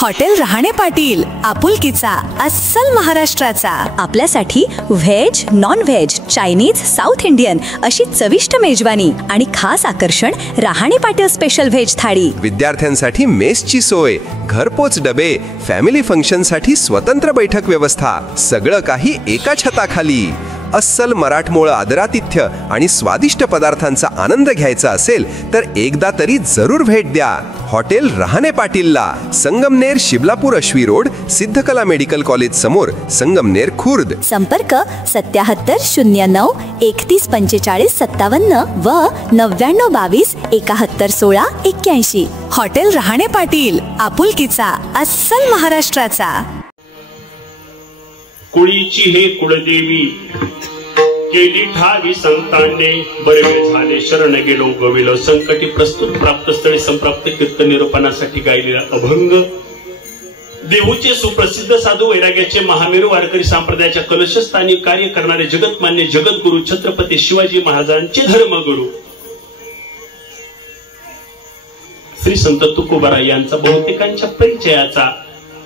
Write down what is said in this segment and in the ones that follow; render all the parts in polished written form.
Hotel Rahane Patil, आपुलकीचा अस्सल महाराष्ट्राचा. आपल्यासाठी veg, non veg, Chinese, south Indian अशी चविष्ट मेजवानी आणि खास आकर्षण रहाणे पाटील स्पेशल व्हेज थाळी. विद्यार्थ्यांसाठी मेसची सोय, घरपोच डबे, फॅमिली फंक्शनसाठी स्वतंत्र बैठक व्यवस्था, सगळं काही एका छताखाली. अस्सल मराठमोळ आदरातिथ्य आणि स्वादिष्ट पदार्थांचा आनंद घ्यायचा असेल तर एकदा तरी जरूर भेट द्या हॉटेल रहाणे पाटीलला. Sangamner Shiblapur Ashvi road, Siddhakala medical college समोर, संगमनेर खुर्द. संपर्क 7709 3145 57 व 9922 71 16 81. हॉटेल रहाणे पाटील, आपुलकीचा अस्सल महाराष्ट्राचा. कुळीची हे कुळदेवी केली ठावी संतांनी, बरे झाले शरण गेलो गविलो. संकटी प्रस्तुत प्राप्त स्थळी संप्राप्त कीर्तन निरूपणासाठी गायलेला अभंग. देहूचे सुप्रसिद्ध साधू वैराग्याचे महामेरू वारकरी संप्रदायाच्या कलशस्थानी कार्य करणारे जगतमान्य जगद्गुरु छत्रपती शिवाजी महाराजांचे धर्मगुरु श्री संत तुकोबाराय यांचा बहुतेकांच्या परिचयाचा,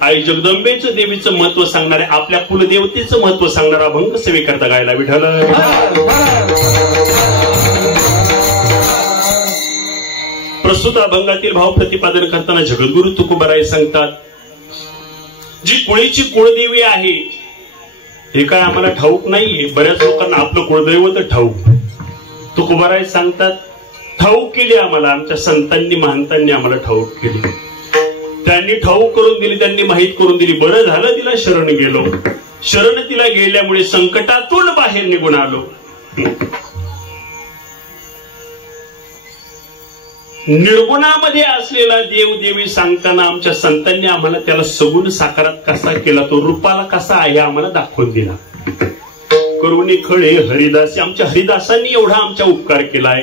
आई जगदंबेचं देवीचं महत्व सांगणारे, आपल्या कुलदेवतेचं महत्व सांगणारा अभंग सेवेकरता गायला विठ्ठल. प्रस्तुत अभंगातील भाव प्रतिपादन करताना जगद्गुरु तुकोबाराय सांगतात, जी कुळीची कुळदेवी आहे हे काय आम्हाला ठाऊक नाहीये. बऱ्याच लोकांना आपलं कुळदैवत ठाऊक. तुकोबाराय सांगतात, ठाऊक केली आम्हाला, आमच्या संतांनी महंतांनी आम्हाला ठाऊक केली. त्यांनी ठाऊक करून दिली, त्यांनी माहित करून दिली. बरं झालं तिला शरण गेलो. शरण तिला गेल्यामुळे संकटातून बाहेर निघून आलो. निर्गुणामध्ये असलेला देव देवी सांगताना आमच्या संतांनी आम्हाला त्याला सगुण साकारात कसा केला, तो रूपाला कसा आहे आम्हाला दाखवून दिला. करुणी खळे हरिदासी, आमच्या हरिदासांनी एवढा आमच्या उपकार केलाय.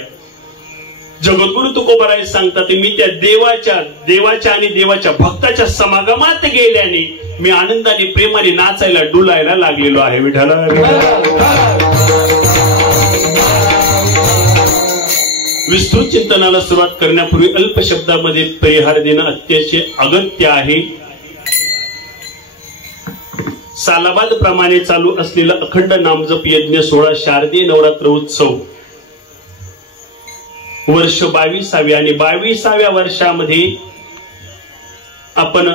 जगद्गुरु तुकोबाराय सांगतात, मी त्या देवाच्या आणि देवाच्या भक्ताच्या समागमात गेल्याने मी आनंदाने प्रेमाने नाचायला डुलायला लागलेलो आहे. विठ्ठल. विस्तृत चिंतनाला सुरुवात करण्यापूर्वी अल्प शब्दामध्ये परिहार देणं अत्याचे अगत्य आहे. सालाबाद प्रमाणे चालू असलेला अखंड नामजप यज्ञ सोहळा शारदीय नवरात्र उत्सव वर्ष 22वे आणि 22व्या वर्षामध्ये आपण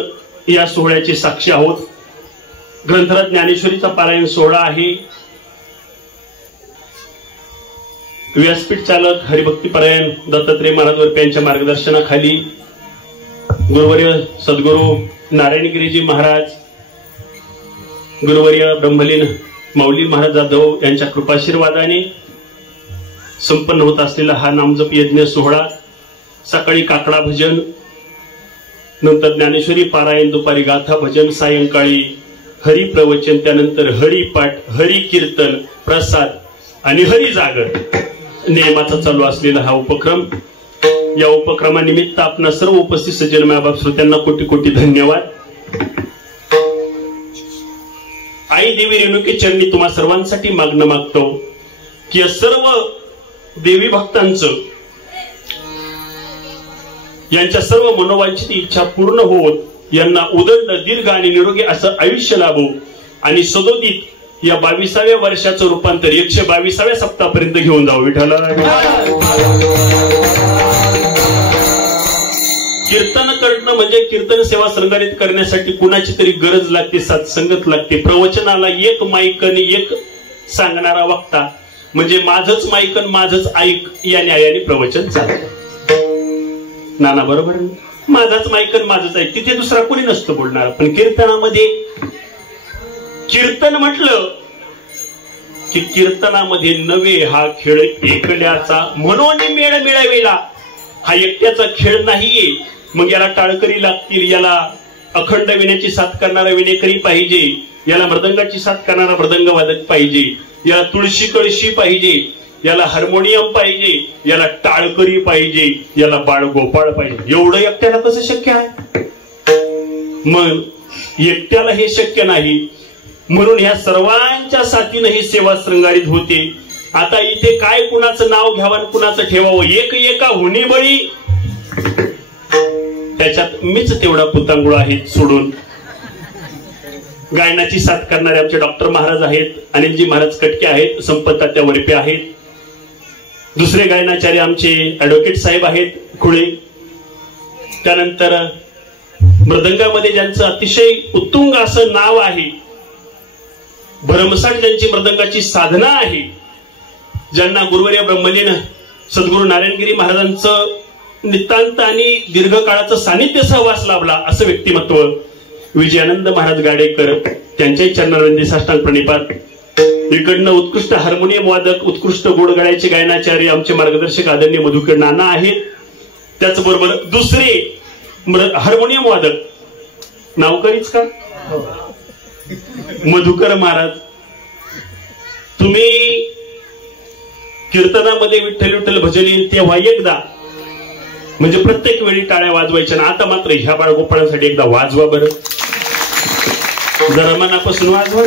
या सोहळ्याची साक्षी आहोत. ग्रंथराज ज्ञानेश्वरीचा पारायण सोहळा आहे. व्यासपीठ चालक हरिभक्ती पारायण दत्तात्रय महाराज यांच्या मार्गदर्शनाखाली गुरुवर्य सद्गुरु नारायणगिरीजी महाराज, गुरुवर्य ब्रह्मलीन माऊली महाराज जाधव यांच्या कृपाशीर्वादाने संपन्न होत असलेला हा नामजप यज्ञ सोहळा. सकाळी काकडा भजन, नंतर ज्ञानेश्वरी पारायण, दुपारी गाथा भजन, सायंकाळी हरी प्रवचन, त्यानंतर हरिपाठ, हरी कीर्तन, प्रसाद आणि हरी जागर नियमाचा चालू असलेला हा उपक्रम. या उपक्रमानिमित्त आपणा सर्व उपस्थित सज्जन मायबाप श्रोत्यांना कोटी कोटी धन्यवाद. आई देवी रेणुके चरणी तुम्हा सर्वांसाठी मागणं मागतो की या सर्व देवी भक्तांचं, यांच्या सर्व मनोवांछित इच्छा पूर्ण होत यांना उदंड दीर्घ आणि निरोगी असं आयुष्य लाभो आणि सदोदित या 22व्या वर्षाचं रूपांतर 122व्या सप्ताहापर्यंत घेऊन जाऊ. विठ्ठल. कीर्तन करणं म्हणजे कीर्तन सेवा संघटित करण्यासाठी कुणाची तरी गरज लागते, सत्संगत लागते. प्रवचनाला एक माईक आणि एक सांगणारा वक्ता, म्हणजे माझंच माईक आणि माझंच ऐक या न्यायाने प्रवचन चालतं. नाना बरोबर, माझाच माईक आणि माझंच ऐक, तिथे दुसरा कोणी नसतं बोलणार. पण कीर्तनामध्ये कीर्तन म्हटलं की कीर्तनामध्ये नवे हा खेळ एकल्याचा, म्हणून मेळ मिळावेला. हा एकट्याचा खेळ नाहीये. मग याला टाळकरी लागतील, याला अखंड विण्याची साथ करणारा विनेकरी पाहिजे, याला मृदंगाची साथ करणारा मृदंग वादक पाहिजे, याला तुळशी कळशी पाहिजे, याला हार्मोनियम पाहिजे, याला टाळकरी पाहिजे, याला बाळगोपाळ पाहिजे. एवढं एकट्याला कसं शक्य आहे? मग एकट्याला हे शक्य नाही. म्हणून ह्या सर्वांच्या साथीने ही सेवा श्रृंगारित होते. आता इथे काय कुणाचं नाव घ्यावं कुणाचं ठेवावं, एक एका हुनी बळी. त्याच्यात मीच तेवढा पुतांगुळ आहे सोडून. गायनाची साथ करणारे आमचे डॉक्टर महाराज आहेत, अनिलजी महाराज कटके आहेत, संपत तात्या वरपे आहेत. दुसरे गायनाचार्य आमचे ऍडव्होकेट साहेब आहेत खुळे. त्यानंतर मृदंगामध्ये ज्यांचं अतिशय उत्तुंग असं नाव आहे, भरमसाठ ज्यांची मृदंगाची साधना आहे, ज्यांना गुरुवर्य ब्रह्मलीन सद्गुरू नारायणगिरी महाराजांचं नितांत आणि दीर्घकाळाचं सानिध्य सहवास लाभला असं व्यक्तिमत्व विजयानंद महाराज गाडेकर, त्यांच्याही चरणारविंदी साष्टांग प्रणिपात. इकडनं उत्कृष्ट हार्मोनियम वादक, उत्कृष्ट गोडगाड्याचे गायनाचार्य आमचे मार्गदर्शक आदरणीय मधुकर नाना आहेत. त्याचबरोबर दुसरे हार्मोनियम वादक, नावकरीच का, मधुकर महाराज. तुम्ही कीर्तनामध्ये विठ्ठल विठ्ठल भजन येईल तेव्हा एकदा, म्हणजे प्रत्येक वेळी टाळ्या वाजवायच्या ना. आता मात्र ह्या बाळगोपाळांसाठी एकदा वाजवा बरं, जरा मनापासून वाजवा.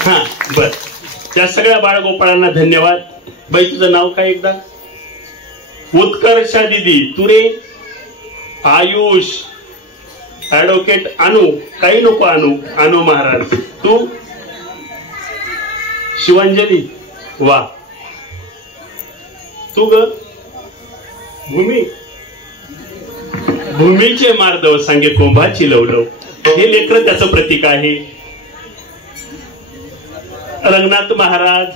हा बर, त्या सगळ्या बाळगोपाळांना धन्यवाद. बाई तुझं नाव काय एकदा? उत्कर्षा दिदी तुरे, आयुष, ऍडव्होकेट अनु, काही नको अनु, अनु महाराज. तू शिवांजली, वा. तू ग भूमी, भूमीचे मार्दव सांगे कोंभाची लवलव, हे लेकर त्याचं प्रतीक आहे. रंगनाथ महाराज,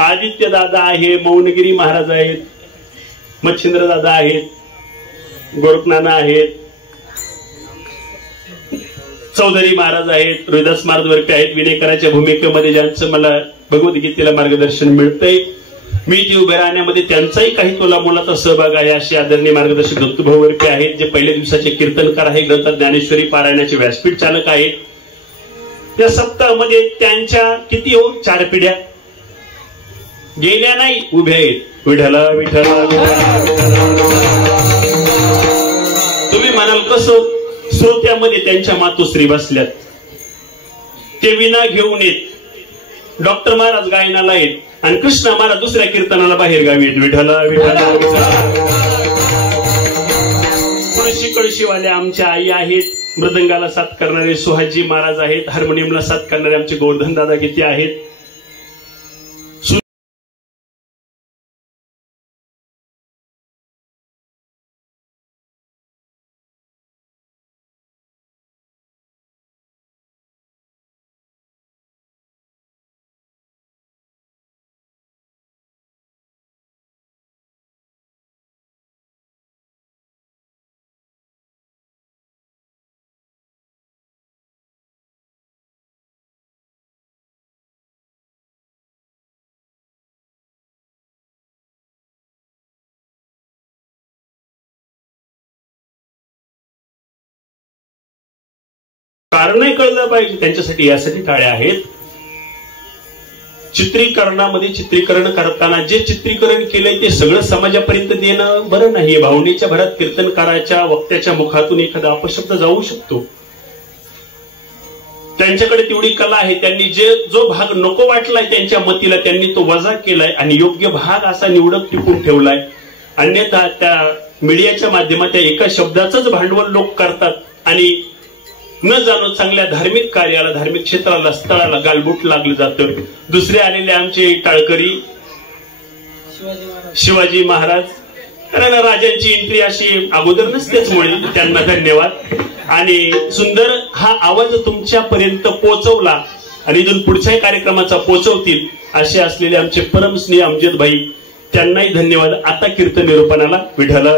आदित्य दादा आहे, मौनगिरी महाराज आहेत, मच्छिंद्र दादा आहेत, गोरखनाना आहेत, चौधरी महाराज आहेत, रोहिदास महाराज वरपे आहेत. विनेकराच्या भूमिकेमध्ये ज्यांचं मला भगवद्गीतेला मार्गदर्शन मिळतंय, मी जी उभे राहण्यामध्ये त्यांचाही काही तोला मोलाचा सहभाग आहे, असे आदरणीय मार्गदर्शक दत्तूभाऊ वरपे आहेत, जे पहिल्या दिवसाचे कीर्तनकार आहे, ग्रंथ ज्ञानेश्वरी पारायणाचे व्यासपीठ चालक आहेत. या सप्ताहामध्ये त्यांच्या किती 4 पिढ्या गेल्या नाही, उभ्या आहेत. विठ्ठला विठ्ठला. तुम्ही म्हणाल कसं? श्रोत्यामध्ये त्यांच्या मातोश्री बसल्यात, ते विना घेऊन येत. डॉक्टर महाराज गायनाला येत आणि कृष्ण महाराज दुसऱ्या कीर्तनाला बाहेर गावी येत. विठ्ठला विठ्ठला विठ्ठला. तुळशी कळशीवाले आमच्या आई आहेत, मृदंगाला साथ करणारे सुहाजी महाराज आहेत, हार्मोनियमला साथ करणारे आमचे गोवर्धन दादा गीते आहेत. कारणही कळलं पाहिजे त्यांच्यासाठी, यासाठी टाळ्या आहेत. चित्रीकरणामध्ये चित्रीकरण करताना जे चित्रीकरण केलंय ते सगळं समाजापर्यंत देणं बरं नाही. भावनेच्या भरात कीर्तनकाराच्या वक्त्याच्या मुखातून एखादा अपशब्द जाऊ शकतो. त्यांच्याकडे तेवढी कला आहे, त्यांनी जो भाग नको वाटलाय त्यांच्या मतीला त्यांनी तो वजा केलाय आणि योग्य भाग असा निवडक टिपून ठेवलाय. अन्यथा त्या मीडियाच्या माध्यमात त्या एका शब्दाचंच भांडवल लोक करतात आणि न जाणून चांगल्या धार्मिक कार्याला, धार्मिक क्षेत्राला, स्थळाला गालबोट लागलं जातं. दुसरे आलेले आमचे टाळकरी शिवाजी महाराज, कारण राजांची एंट्री अशी अगोदर नसतेच मुळे त्यांना धन्यवाद. आणि सुंदर हा आवाज तुमच्यापर्यंत पोहोचवला आणि इथून पुढच्याही कार्यक्रमाचा पोहोचवतील असे असलेले आमचे परमस्नेह अमजद भाई, त्यांनाही धन्यवाद. आता कीर्तन निरूपणाला विठ्ठला.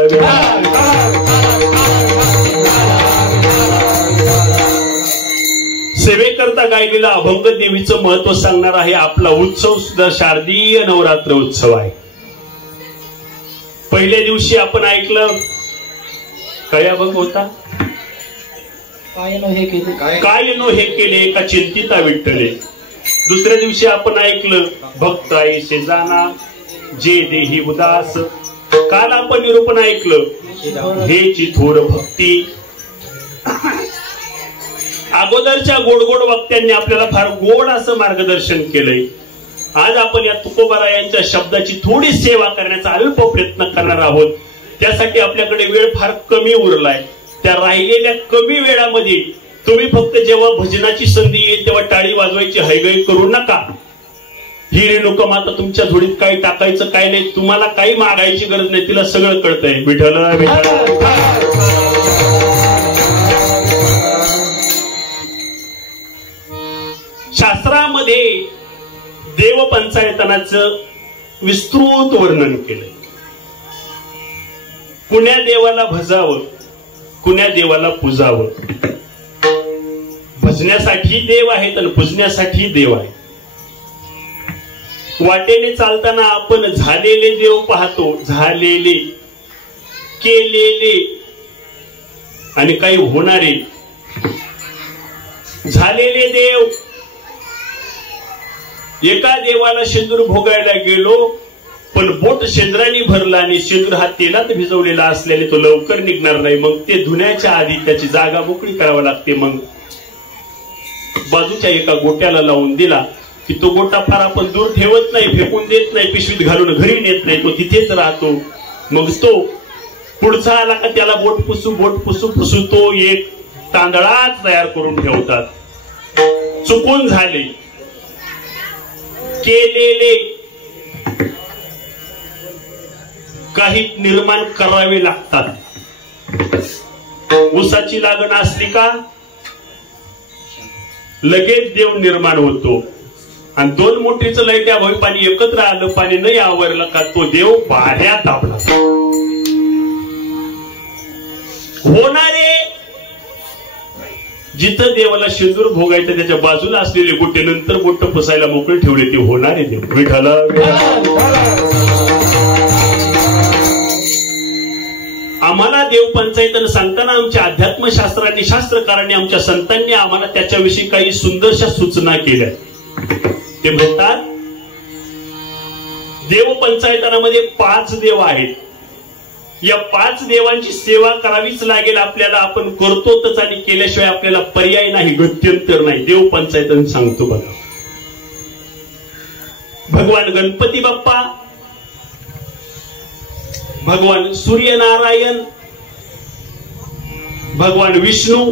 सेवेकरता गायलेला अभंग देवीचं महत्व सांगणार आहे. आपला उत्सव सुद्धा शारदीय नवरात्र उत्सव आहे. पहिल्या दिवशी आपण ऐकलं काय अभंग होता? काय नो हे केले का चिंतिता विठ्ठले. दुसऱ्या दिवशी आपण ऐकलं भक्त ऐसे जाना जे देही उदास. काल आपण निरूपण ऐकलं हे चिथोर भक्ती. अगोदरच्या गोड वक्त्यांनी आपल्याला फार गोड असं मार्गदर्शन केलंय. आज आपण या तुकोबारायांच्या शब्दाची थोडी सेवा करण्याचा अल्प प्रयत्न करणार आहोत. त्यासाठी आपल्याकडे वेळ फार कमी उरलाय. त्या राहिलेल्या कमी वेळामध्ये तुम्ही फक्त जेव्हा भजनाची संधी येईल तेव्हा टाळी वाजवायची हैगई करू नका. ही रेणुका माता तुमच्या झोळीत काही टाकायचं काय नाही, तुम्हाला काही मागायची गरज नाही, तिला सगळं कळतंय. विठ्ठल विठ्ठल. शास्त्रामध्ये देव पंचायतनाचं विस्तृत वर्णन केलंय. कुण्या देवाला भजावं, कुण्या देवाला पूजावं. भजण्यासाठी देव आहेत आणि पूजण्यासाठी देव आहे. वाटेने चालताना आपण झालेले देव पाहतो, झालेले, केलेले आणि काही होणारे. झालेले देव, एका देवाला शेंदूर भोगायला गेलो पण बोट शेंद्राने भरला आणि शेंदूर हा तेलात भिजवलेला असल्याने तो लवकर निघणार नाही. मग ते धुण्याच्या आधी त्याची जागा मोकळी करावी लागते. मग बाजूच्या एका गोट्याला लावून दिला की तो गोटा फार आपण दूर ठेवत नाही, फेकून देत नाही, पिशवीत घालून घरी नेत नाही, तो तिथेच राहतो. मग तो पुढचा आला का त्याला बोट पुसू तो एक तांदळाच तयार करून ठेवतात. चुकून झाले, केलेले काही निर्माण करावे लागतात. ऊसाची लागण असली का लगेच देव निर्माण होतो. आणि 2 मोठीचं लयट्या भावी पाणी एकत्र आलं, पाणी नाही आवरलं का तो देव बाऱ्यात आपला. होणारे, जिथं देवाला शेंदूर भोगायचं त्याच्या बाजूला असलेले गोटे नंतर बोट पुसायला मोकळे ठेवले ते होणारे देव. विठ्ठल. आम्हाला देव पंचायतन सांगताना आमच्या अध्यात्मशास्त्राने, शास्त्रकारांनी, आमच्या संतांनी आम्हाला त्याच्याविषयी काही सुंदरशा सूचना केल्या. ते म्हणतात देव पंचायतनामध्ये 5 देव आहेत. या 5 देवांची सेवा करावीच लागेल आपल्याला. आपण करतोच आणि केल्याशिवाय आपल्याला पर्याय नाही, गत्यंतर नाही. देव पंचायतन सांगतो बघा. भगवान गणपती बाप्पा, भगवान सूर्यनारायण, भगवान विष्णू,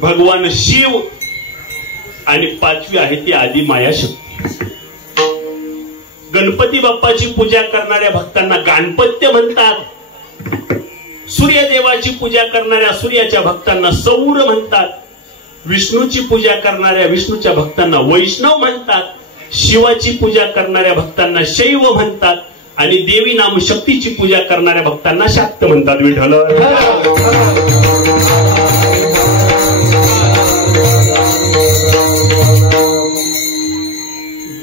भगवान शिव आणि 5वी आहे ती आदि मायाशक्ती. गणपती बाप्पाची पूजा करणाऱ्या भक्तांना गाणपत्य म्हणतात. सूर्यदेवाची पूजा करणाऱ्या सूर्याच्या भक्तांना सौर म्हणतात. विष्णूची पूजा करणाऱ्या विष्णूच्या भक्तांना वैष्णव म्हणतात. शिवाची पूजा करणाऱ्या भक्तांना शैव म्हणतात आणि देवी नाम शक्तीची पूजा करणाऱ्या भक्तांना शाक्त म्हणतात. विठ्ठल.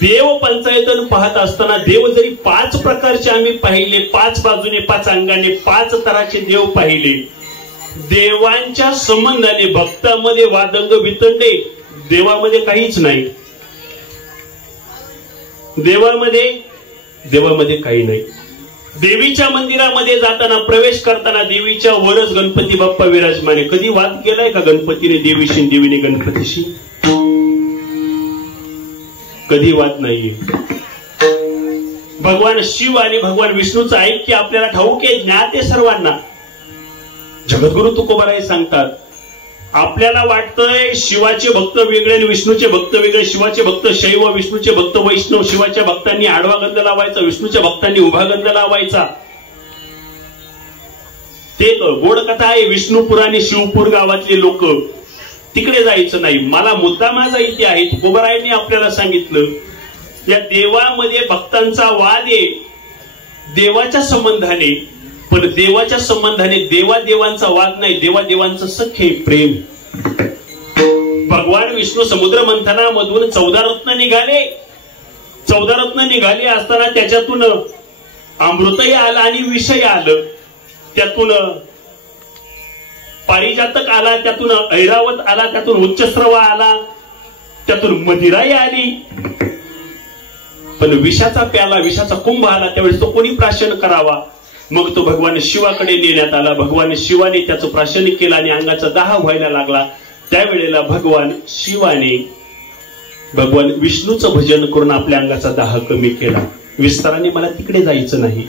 देव पंचायतन पाहत असताना देव जरी 5 प्रकारचे आम्ही पाहिले, 5 बाजूने, 5 अंगाने, 5 तराचे देव पाहिले, देवांच्या संबंधाने भक्तामध्ये वादंग वितंडे देवामध्ये काहीच नाही. देवामध्ये काही नाही. देवीच्या मंदिरामध्ये जाताना, प्रवेश करताना देवीच्या वरच गणपती बाप्पा विराजमाने. कधी वाद केलाय का गणपतीने देवीशी, देवीने गणपतीशी? कधी वाद नाहीये. भगवान शिव आणि भगवान विष्णूचं ऐक्य आपल्याला ठाऊक आहे, ज्ञात आहे सर्वांना. जगद्गुरु तुकोबाराय सांगतात, आपल्याला वाटतंय शिवाचे भक्त वेगळे आणि विष्णूचे भक्त वेगळे. शिवाचे भक्त शैव, विष्णूचे भक्त वैष्णव. शिवाच्या भक्तांनी आडवा गंध लावायचा, विष्णूच्या भक्तांनी उभा गंध लावायचा. ते गोड कथा आहे. विष्णुपूर आणि शिवपूर गावातले लोक तिकडे जायचं नाही. मला मुद्दा माझा इथे आहे. तुकोबारायांनी आपल्याला सांगितलं, या देवामध्ये भक्तांचा वाद आहे देवाच्या संबंधाने, पण देवाच्या संबंधाने देवादेवांचा वाद नाही, देवादेवांचं सख्य प्रेम. भगवान विष्णू समुद्र मंथनामधून 14 रत्न निघाले. 14 रत्न निघाले असताना त्याच्यातून अमृतही आलं आणि विषय आलं. त्यातून पारिजातक आला, त्यातून ऐरावत आला, त्यातून उच्चस्रवा आला, त्यातून मदिराही आली. पण विषाचा प्याला, विषाचा कुंभ आला. त्यावेळेस तो कोणी प्राशन करावा? मग तो भगवान शिवाकडे नेण्यात आला. भगवान शिवाने त्याचं प्राशन केलं आणि अंगाचा दाह व्हायला लागला. त्यावेळेला भगवान शिवाने भगवान विष्णूचं भजन करून आपल्या अंगाचा दाह कमी केला. विस्ताराने मला तिकडे जायचं नाही.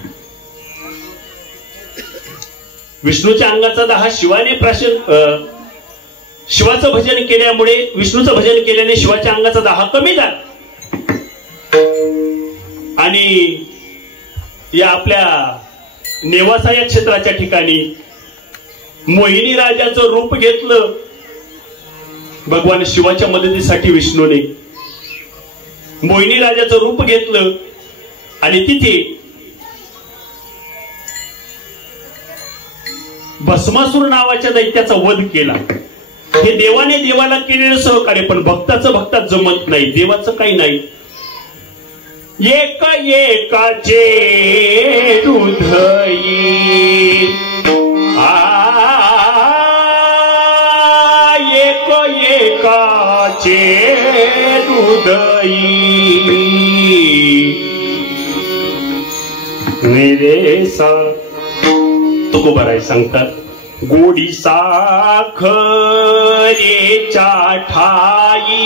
विष्णूच्या अंगाचा दाह शिवाने शिवाचं भजन केल्यामुळे, विष्णूचं भजन केल्याने शिवाच्या अंगाचा दाह कमी झाला. आणि या आपल्या नेवासा या क्षेत्राच्या ठिकाणी मोहिनी राजाचं रूप घेतलं भगवान शिवाच्या मदतीसाठी. विष्णूने मोहिनी राजाचं रूप घेतलं आणि तिथे भस्मासूर नावाच्या दैत्याचा वध केला. हे देवाने देवाला केलेलं सहकार्य, पण भक्ताचं भक्तात जमत नाही, देवाचं काही नाही. एका एकाचे हृदयी एक एकाचे हृदयी निरेसा तुकोबाराय सांगतात, गोडी साखरेच्या ठाई,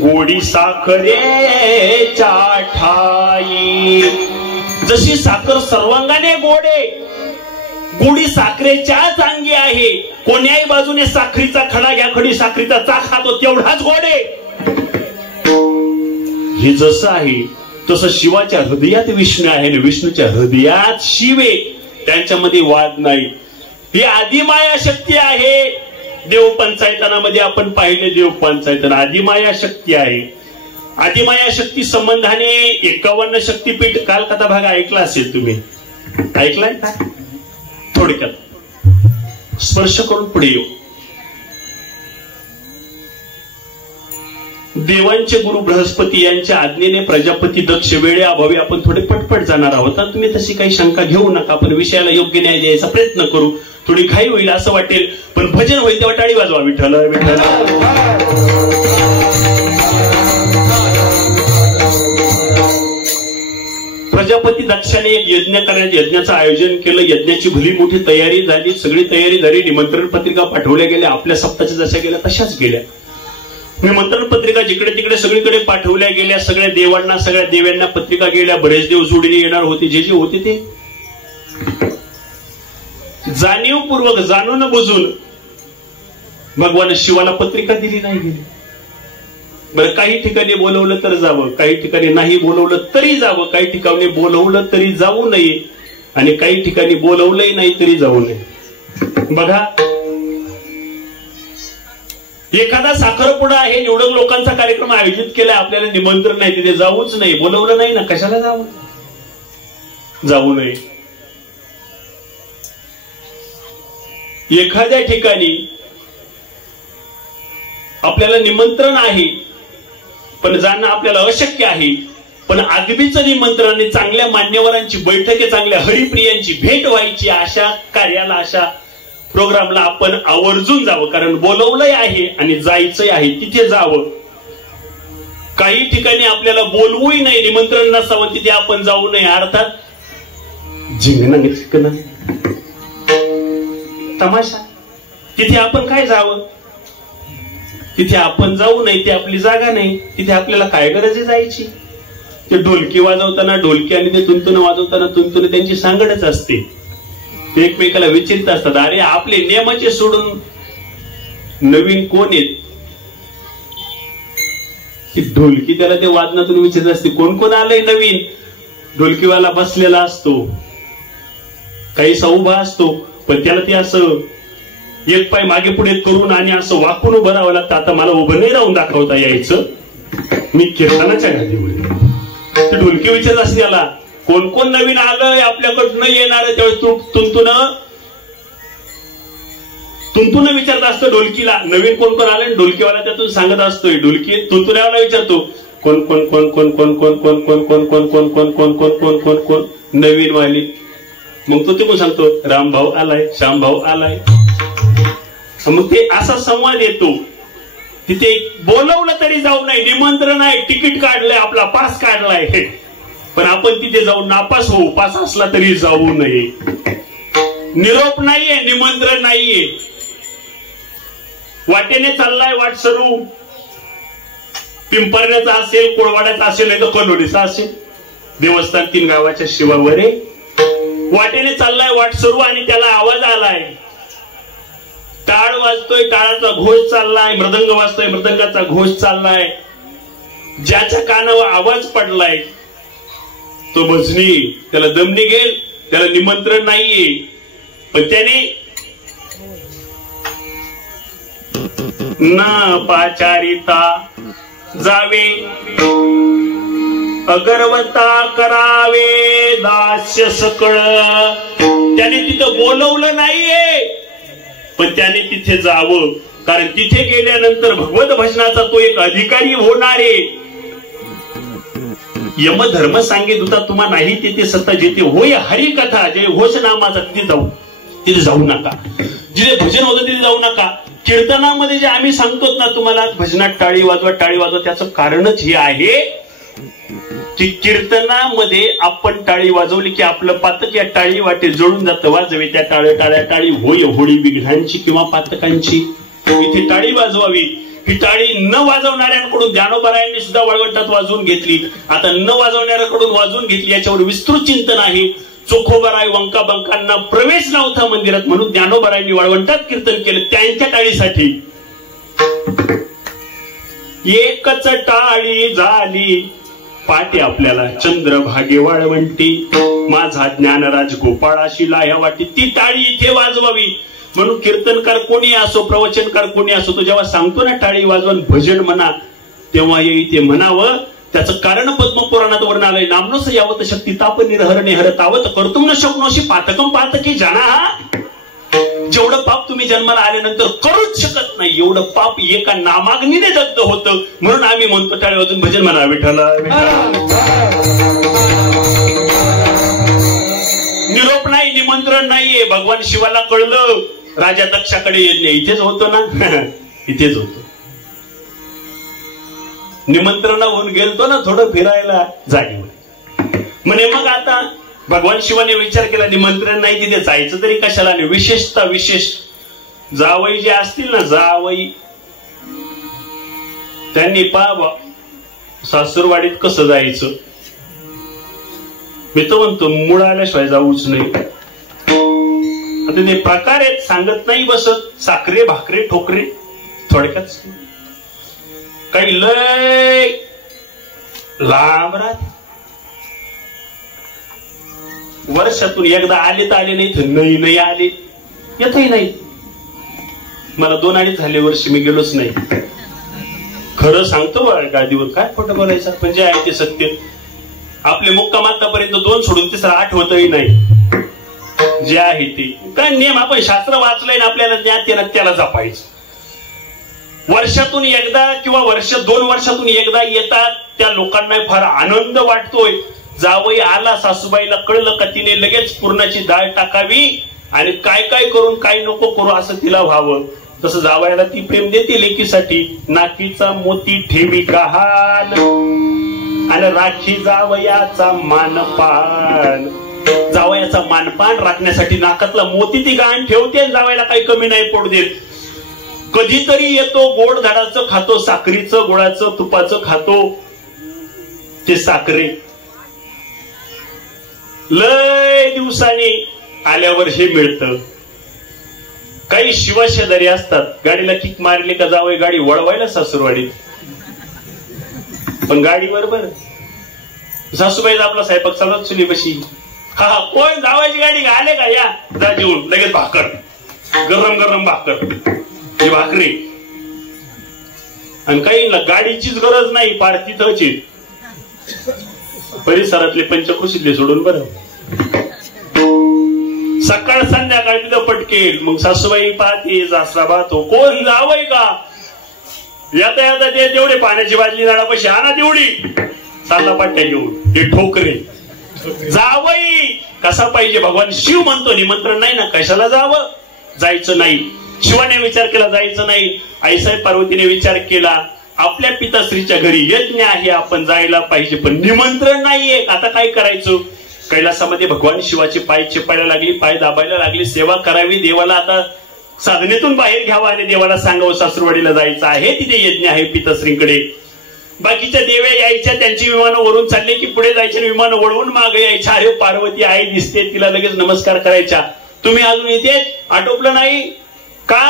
गोडी साखरेच्या ठाई. जशी साखर सर्वांगाने गोडे, गोडी साखरेच्याच अंगी आहे. कोण्याही बाजूने साखरीचा खडा घ्या, खडी साखरीचा चाक खातो तेवढाच गोडे. हे जसं आहे तसं शिवाच्या हृदयात विष्णू आहे आणि विष्णूच्या हृदयात शिव आहे. त्यांच्यामध्ये वाद नाही. ही आदिमाया शक्ती आहे. देव पंचायतनामध्ये आपण पाहिले, देव पंचायतन आदिमाया शक्ती आहे. आदिमाया शक्ती संबंधाने 51 शक्तीपीठ काल कथा भाग ऐकला असेल, तुम्ही ऐकलाय का? थोडक्यात स्पर्श करून पुढे येऊ. देवांचे गुरु बृहस्पती यांच्या आज्ञेने प्रजापती दक्ष वेळेअभावी आपण थोडे पटपट जाणार आहोत. तुम्ही तशी काही शंका घेऊ नका. आपण विषयाला योग्य न्याय द्यायचा प्रयत्न करू. थोडी घाई होईल असं वाटेल, पण भजन होईल तेव्हा टाळी वाजवा. विठ्ठल विठ्ठल. प्रजापती दक्षाने एक यज्ञ करण्याचं, यज्ञाचं आयोजन केलं. यज्ञाची भली मोठी तयारी झाली, सगळी तयारी झाली. निमंत्रण पत्रिका पाठवल्या गेल्या. आपल्या सप्ताच्या जशा गेल्या तशाच गेल्या. निमंत्रण पत्रिका जिकडे तिकडे सगळीकडे पाठवल्या गेल्या. सगळ्या देवांना, सगळ्या देव्यांना पत्रिका गेल्या. बरेच देव जोडीने येणार होते. जे जे होते ते जाणीवपूर्वक, जाणून बुजून भगवान शिवाला पत्रिका दिली नाही गेली. बरं, काही ठिकाणी बोलवलं तर जावं, काही ठिकाणी नाही बोलवलं तरी जावं, काही ठिकाणी बोलवलं तरी जाऊ नये, आणि काही ठिकाणी बोलवलंही नाही तरी जाऊ नये. बघा, एखादा साखरपुडा आहे, निवडक लोकांचा कार्यक्रम आयोजित केलाय, आपल्याला निमंत्रण नाही, तिथे जाऊच नाही. बोलवलं नाही ना, कशाला जावं? जाऊ नये. एखाद्या ठिकाणी आपल्याला निमंत्रण आहे पण जाणं आपल्याला अशक्य आहे, पण आगबीचं निमंत्रण आणि चांगल्या मान्यवरांची बैठक आहे, चांगल्या हरिप्रियांची भेट व्हायची, अशा कार्याला, अशा प्रोग्रामला आपण आवर्जून जावं. कारण बोलवलंय आहे आणि जायचंय आहे, तिथे जावं. काही ठिकाणी आपल्याला बोलवूही नाही, निमंत्रण नसावं, तिथे आपण जाऊ नये. अर्थात जिंगणं तमाशा, तिथे आपण काय जावं? तिथे आपण जाऊ नये, ती आपली जागा नाही. तिथे आपल्याला काय गरज आहे जायची? ते ढोलकी वाजवताना ढोलकी आणि ते तुंतुन वाजवताना तुंतुन त्यांची सांगडच असते. ते एकमेकाला विचिंत असतात. अरे, आपले नियमाचे सोडून नवीन कोण येत? ती ढोलकी त्याला ते वादनातून विचिंत असते. कोण कोण आलंय नवीन? ढोलकीवाला बसलेला असतो, काही उभा असतो, पण त्याला ते असं एक पाय मागे पुढे करून आणि असं वाकून उभं राहावं लागतं. आता मला उभं नाही राहून दाखवता यायचं, मी कीर्तनाच्या गादीवर. ते ढोलकी विचारत असते याला, कोण कोण नवीन आलंय आपल्याकडनं येणार? त्यावेळेस तुंतुन विचारत असतो ढोलकीला, नवीन कोण कोण आलंय? ढोलकीवाला त्यातून सांगत असतोय. ढोलकी तुंतुण्यावाला विचारतो, कोण कोण कोण कोण कोण कोण कोण कोण कोण कोण कोण कोण कोण कोण कोण कोण कोण नवीन वाली. मग तो तिकडून सांगतो, रामभाऊ आलाय, श्यामभाऊ आलाय. मग ते असा संवाद येतो. तिथे बोलवलं तरी जाऊ नये, निमंत्रण आहे, तिकीट काढलंय, आपला पास काढलाय, पण आपण तिथे जाऊन नापास होऊ. पास असला तरी जाऊ नये. निरोप नाहीये, निमंत्रण नाहीये. वाटेने चाललाय वाटसरू, पिंपरण्याचा असेल, कोळवाड्याचा असेल, नाही तर कलोडीचा असेल, देवस्थान 3 गावाच्या शिवावर आहे. वाटेने चाललाय वाट सुरू आणि त्याला आवाज आलाय. टाळ वाजतोय, टाळाचा घोष चाललाय. मृदंग वाजतोय, मृदंगाचा घोष चाललाय. ज्याच्या कानावर आवाज पडलाय तो भजनी, त्याला दम निघेल, त्याला निमंत्रण नाहीये. पण त्याने न पाचारिता जावे, अगरवता करावे दास्य सकळ. त्याने तिथं बोलवलं नाहीये, पण त्याने तिथे जावं. कारण तिथे गेल्यानंतर भगवत भजनाचा तो एक अधिकारी होणार आहे. यमधर्म सांगे दुता तुम्हा नाही तेथे सत्ता जेथे होय हरिकथा जे घोष नामाचा तिथे जाऊ नका. जिथे भजन होतं तिथे जाऊ नका. कीर्तनामध्ये जे आम्ही सांगतो ना तुम्हाला भजनात टाळी वाजवा, टाळी वाजवा, त्याचं कारणच हे आहे की कीर्तनामध्ये आपण टाळी वाजवली की आपलं पातक या टाळी वाटे जोडून जातं. वाजवे त्या टाळ्या टाळ्या टाळी होय होळी विघ्नांची किंवा पातकांची. इथे टाळी वाजवावी. ही टाळी न वाजवणाऱ्यांकडून ज्ञानोबारायांनी सुद्धा वाळवंटात वाजवून घेतली. आता न वाजवणाऱ्याकडून वाजवून घेतली. याच्यावर विस्तृत चिंतन आहे. चोखोबराय वंका बंकांना प्रवेश नव्हता मंदिरात म्हणून ज्ञानोबारायांनी वाळवंटात कीर्तन केलं त्यांच्या टाळीसाठी. एकच टाळी झाली पाटे आपल्याला चंद्रभागे वाळवंटी, माझा ज्ञानराज गोपाळाशी लाया वाटी. ती टाळी इथे वाजवावी. म्हणून कीर्तनकार कोणी असो, प्रवचनकार कोणी असो, तो जेव्हा सांगतो ना टाळी वाजवून भजन म्हणा, तेव्हा इथे म्हणावं. त्याचं कारण पद्मपुराणात वर्ण आलंय. नामनोस यावत शक्ती ताप निरहर नेहर तावत कर्तुम न शक्नोशी पातकम पातकी जाणा. जेवढं पाप तुम्ही जन्माला आल्यानंतर करूच शकत नाही एवढं पाप एका नामाग्नीने दग्ध होतं. म्हणून आम्ही म्हणतो टाळी वाजून भजन म्हणा विठ्ठला. निरोप नाही, निमंत्रण नाहीये. भगवान शिवाला कळलं राजा दक्षाकडे यज्ञ इथेच होतो ना, इथेच होतो. निमंत्रण होऊन गेलतो ना थोडं फिरायला जागेवर. म्हणे मग आता भगवान शिवाने विचार केला निमंत्रण नाही तिथे जायचं तरी कशाला. नाही विशेषता विशेष जावई जे असतील ना जावई, त्यांनी पहा सासूरवाडीत कसं जायचं. मी तर म्हणतो मूळ आल्याशिवाय जाऊच नाही. आता ते प्रकार आहेत सांगत नाही बसत. साखरे भाकरे ठोकरे थोडक्यात काही लय लांब राहत. वर्षातून एकदा आले तर आले नाही, नाही आले येतही नाही. मला 2-2.5 झाले वर्ष मी गेलोच नाही. खरं सांगतो बघा गादीवर काय खोटं बोलायचं. पण जे आहे ते सत्य. आपले मुक्काम आतापर्यंत 2 सोडून 3रा आठवतही नाही. जे आहे ते काय नियम आपण शास्त्र वाचलंय ना आपल्याला ज्ञात त्याला जपायचं. वर्षातून एकदा किंवा 2 वर्षातून एकदा येतात. त्या लोकांना फार आनंद वाटतोय. जावई आला, सासूबाईला कळलं का तिने लगेच पुरणाची डाळ टाकावी आणि काय काय करून काय नको करू असं तिला व्हावं. तसं जावयाला ती प्रेम देते लेकीसाठी. नाकीचा मोती ठेवी गहाण आणि राखी जावयाचा मानपान. जावयाचा मानपान राखण्यासाठी नाकातला मोती ती गहाण ठेवते. जावयाला काही कमी नाही पडू देत. कधीतरी येतो गोड झाडाचं खातो, साखरीचं गुळाचं तुपाचं खातो. ते साखरे लय दिवसांनी आल्यावर हे मिळतं. काही शिवाशेजारी असतात. गाडीला किक मारली का जावई गाडी वळवायला सासूरवाडीत. पण गाडी बरोबर सासूबाईचा आपला स्वयंपाक चालत चुली बशी. हा कोण जावायची गाडी आले का या जा जेवून लगेच भाकर गरम गरम भाकर ही भाकरी. आणि काही गाडीचीच गरज नाही पार तिथंची परिसरातले पंचकृषीतले सोडून बरं. सकाळ संध्याकाळ तिथं पटकेल. मग सासूबाई पाहते सासरा पाहतो कोण जावय का. येता येता ते तेवढे पाण्याची बादली झाडापाशी आणा तेवढी चालला पाट्या घेऊन. हे ठोकरे जावई कसा पाहिजे. भगवान शिव म्हणतो निमंत्रण नाही ना कशाला जावं. जायचं नाही. शिवाने विचार केला जायचं नाही. आईसाहेब पार्वतीने विचार केला आपल्या पिताश्रीच्या घरी यज्ञ आहे आपण जायला पाहिजे. पण निमंत्रण नाहीये. आता काय करायचं. कैलासामध्ये भगवान शिवाचे पाय चेपायला लागली, पाय दाबायला लागली. सेवा करावी. देवाला आता साधनेतून बाहेर घ्यावं आणि देवाला सांगावं सासूरवाडीला जायचं आहे तिथे यज्ञ आहे पिताश्रींकडे. बाकीच्या देव्या यायच्या, त्यांची विमानं वरून चालले की पुढे जायचे, विमानं वळवून मागे यायच्या. अरे पार्वती आई दिसते, तिला लगेच नमस्कार करायच्या. तुम्ही अजून इथे आटोपलं नाही का?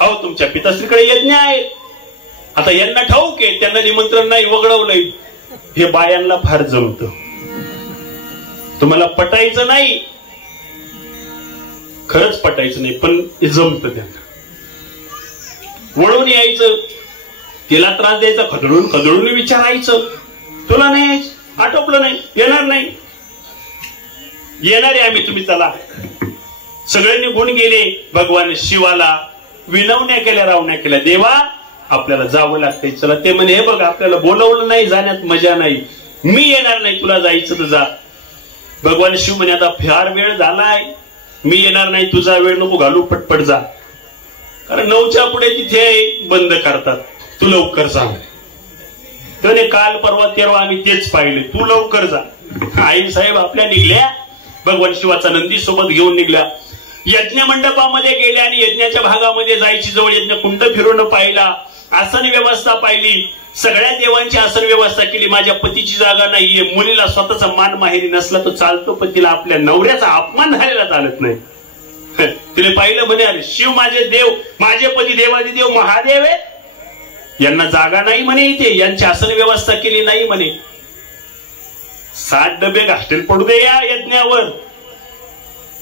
अहो तुमच्या पिताश्रीकडे यज्ञ आहे. आता यांना ठाऊक आहे, त्यांना निमंत्रण नाही, वगळवलंय. हे बायांना फार जमत. तुम्हाला पटायचं नाही, खरंच पटायचं नाही, पण जमत त्यांना. वळून यायचं, तिला त्रास द्यायचा, खदळून खदळून विचारायचं, तुला नाही आटोपलं नाही, येणार नाही. येणार आहे आम्ही, तुम्ही चला. सगळ्यांनी गुण गेले. भगवान शिवाला विनवण्या केल्या, रावण्या केल्या. देवा आपल्याला जावं लागतंय, चला. ते म्हणे हे बघ आपल्याला बोलवलं नाही, जाण्यात मजा नाही, मी येणार नाही, तुला जायचं तर जा. भगवान शिव म्हणे आता फार वेळ झालाय, मी येणार नाही, तुझा वेळ नको घालू, पटपट जा. कारण 9च्या पुढे तिथे बंद करतात, तू लवकर सांग. त्याने काल परवा तेरवा आम्ही तेच पाहिले, तू लवकर जा. आई साहेब आपल्या निघल्या, भगवान शिवाचा नंदी सोबत घेऊन निघल्या. यज्ञ मंडपामध्ये गेल्या आणि यज्ञाच्या भागामध्ये जायची, जवळ यज्ञ कुंड फिरून पाहिला, आसन व्यवस्था पाहिली, सगळ्या देवांची आसन व्यवस्था केली. माझ्या पतीची जागा नाहीये, मुलीला स्वतःचा मान माहेरी नसला तो चालतो, पण तिला आपल्या नवऱ्याचा अपमान झालेला चालत नाही. तिने पाहिलं, म्हणे अरे शिव माझे देव, माझे पती देवादी देव महादेव आहे, यांना जागा नाही म्हणे इथे, यांची आसन व्यवस्था केली नाही म्हणे. 7 डबे घासतील पडू दे या यज्ञावर,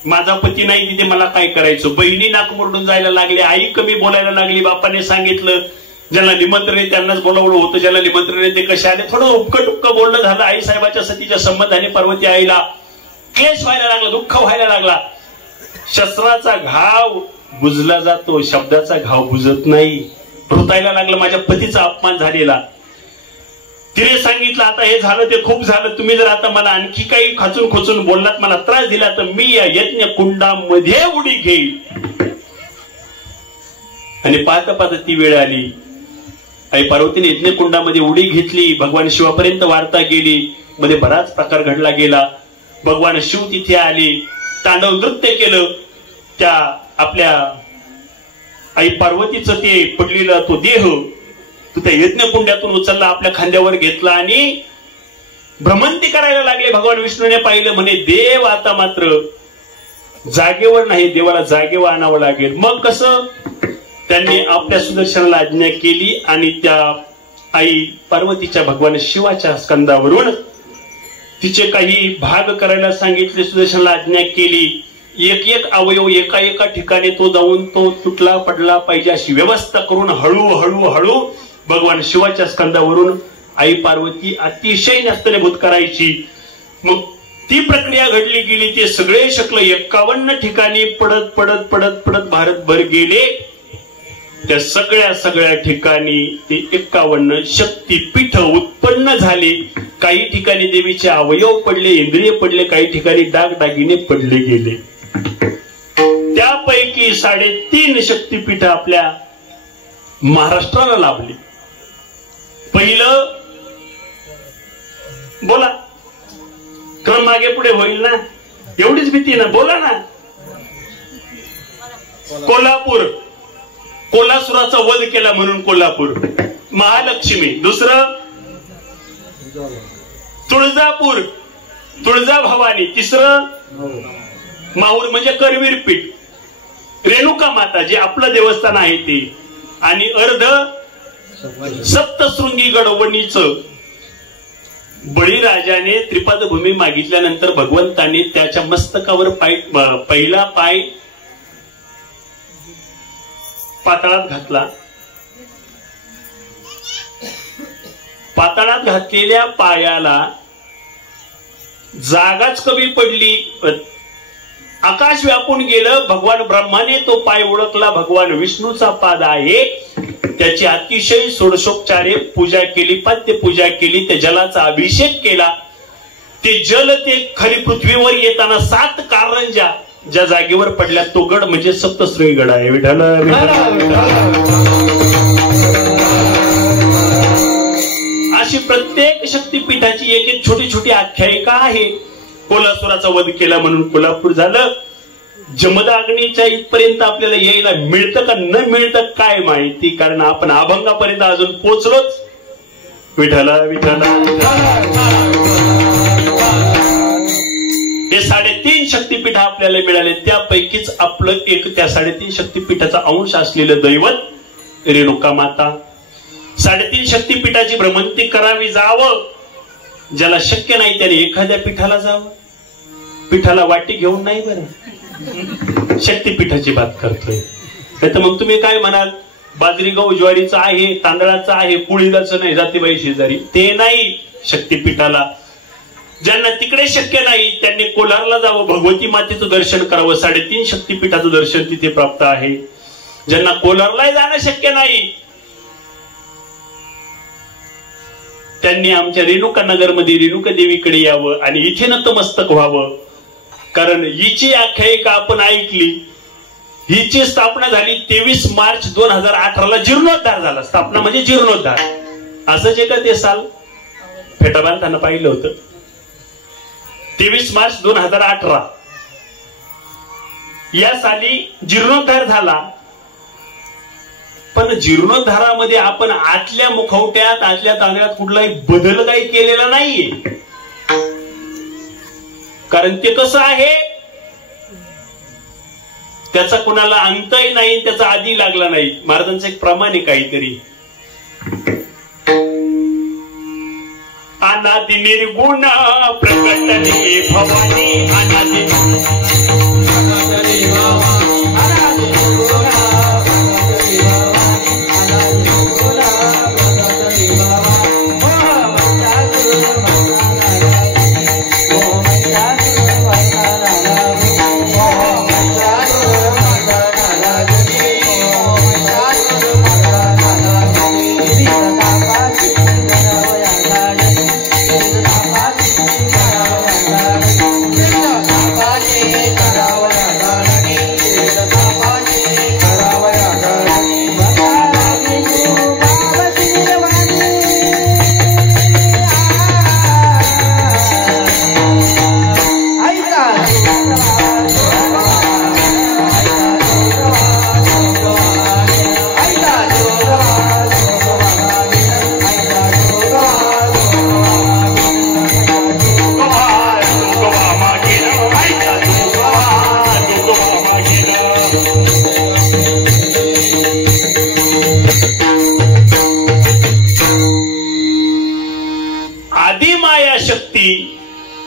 माझा पती नाही तिथे, मला काय करायचं. बहिणी नाक मुरडून जायला लागले, आई कमी बोलायला लागली. बापाने सांगितलं ज्याला निमंत्रण आहे त्यांनाच बोलावलं होतं, ज्याला निमंत्रण आहे ते कसे आले. थोडं उपकं टुपकं बोलणं झालं. आई साहेबाच्या सतीच्या संबंधाने पार्वती आईला क्लेश व्हायला लागला, दुःख व्हायला लागला. शस्त्राचा घाव बुजला जातो, शब्दाचा घाव बुजत नाही. रुतायला लागलं, माझ्या पतीचा अपमान झालेला. तिने सांगितलं आता हे झालं ते खूप झालं, तुम्ही जर आता मला आणखी काही खाचून खोचून बोललात, मला त्रास दिला, तर मी या यज्ञ कुंडामध्ये उडी घेईल. आणि पाहता पाहता ती वेळ आली. आई पार्वतीने यज्ञ कुंडामध्ये उडी घेतली. भगवान शिवापर्यंत वार्ता गेली, मध्ये बराच प्रकार घडला गेला. भगवान शिव तिथे आले, तांडव नृत्य केलं. त्या आपल्या आई पार्वतीचं ते पडलेला तो देह तो त्या यज्ञ कुंडातून उचलला, आपल्या खांद्यावर घेतला आणि भ्रमंती करायला लागले. भगवान विष्णूने पाहिलं, म्हणे देव आता मात्र जागेवर नाही, देवाला जागेवर आणावं लागेल. मग कसं? त्यांनी आपल्या सुदर्शनाला आज्ञा केली आणि त्या आई पार्वतीच्या भगवान शिवाच्या स्कंदावरून तिचे काही भाग करायला सांगितले, सुदर्शनाला आज्ञा केली. एक एक अवयव एका एका ठिकाणी तो जाऊन तो तुटला पडला पाहिजे अशी व्यवस्था करून हळूहळू हळू भगवान शिवाच्या स्कंदावरून आई पार्वती अतिशय नस्तनेभूत करायची. मग ती प्रक्रिया घडली गेली. ते सगळे शकल 51 ठिकाणी पडत पडत पडत पडत भारतभर गेले. त्या सगळ्या ठिकाणी ते 51 शक्तीपीठ उत्पन्न झाले. काही ठिकाणी देवीचे अवयव पडले, इंद्रिय पडले, काही ठिकाणी दागदागिने पडले गेले. त्यापैकी 3.5 शक्तीपीठ आपल्या महाराष्ट्राला लाभली. पहिलं बोला, क्रम मागे पुढे होईल ना, एवढीच भीती ना, बोला ना. कोल्हापूर, कोल्हासुराचा वध केला म्हणून कोल्हापूर. महालक्ष्मी. दुसरं तुळजापूर, तुळजाभवानी. तिसरं माहूर म्हणजे करवीर पीठ, रेणुका माता जे आपलं देवस्थान आहे ते. आणि अर्ध सप्तशृंगी गडवणीचं. बळीराजाने त्रिपाद भूमी मागितल्यानंतर भगवंताने त्याच्या मस्तकावर पहिला पाय पाताळात घातला. पाताळात घातलेल्या पायाला जागाच कमी पडली, आकाश व्यापून गेलं. भगवान ब्रह्माने तो पाय ओळखला, भगवान विष्णूचा पाद आहे. त्याची अतिशय षोडशोपचारे पूजा केली, पाद्य पूजा केली, त्या जलाचा अभिषेक केला. ते जल ते खरी पृथ्वीवर येताना 7 कारंजा ज्या जागेवर पडल्या तो गड म्हणजे सप्तशृंगी गड आहे. विठ्ठल अशी प्रत्येक शक्तीपीठाची एक एक छोटी छोटी आख्यायिका आहे. कोल्हासुराचा वध केला म्हणून कोल्हापूर झालं. जमदाग्नीच्या इथपर्यंत आपल्याला यायला मिळतं का न मिळतं काय माहिती, कारण आपण अभंगापर्यंत अजून पोचलोच विठ्ठला विठ्ठला. हे 3.5 शक्तिपीठ आपल्याला मिळाले, त्यापैकीच आपलं एक त्या 3.5 शक्तिपीठाचा अंश असलेलं दैवत रेणुका माता. 3.5 शक्तिपीठाची भ्रमंती करावी जावं, ज्याला शक्य नाही त्याने एखाद्या पीठाला जावं. पीठाला वाटी घेऊन नाही बरं, शक्तिपीठाची बात करतोय. तर मग तुम्ही काय म्हणाल, बाजरी गहू ज्वारीचं आहे, तांदळाचं आहे, कुळीदाचं नाही, जातीबाई शेजारी, ते नाही. शक्तिपीठाला ज्यांना तिकडे शक्य नाही त्यांनी कोलारला जावं, भगवती मातेचं दर्शन करावं. 3.5 शक्तिपीठाचं दर्शन तिथे प्राप्त आहे. ज्यांना कोलारला जाणं शक्य नाही त्यांनी आमच्या रेणुका नगर मध्ये रेणुका देवीकडे यावं आणि इथे नतमस्तक व्हावं. कारण हिची आख्यायिका आपण ऐकली. हिची स्थापना झाली 23 मार्च 2018 जीर्णोद्धार झाला. स्थापना म्हणजे जीर्णोद्धार. असं जे का ते साल फेटा बांधताना पाहिलं होतं, 23 मार्च 2018 या साली जीर्णोद्धार झाला. पण जीर्णोद्धारामध्ये आपण आतल्या मुखवट्यात, आतल्या तांदळात कुठलाही बदल काही केलेला नाहीये. कारण ते कसं आहे, त्याचा कुणाला अंतही नाही, त्याचा आधी लागला नाही. महाराजांचं एक प्रमाण आहे काहीतरी, अनादि निर्गुण प्रकटने भवानी. अनादि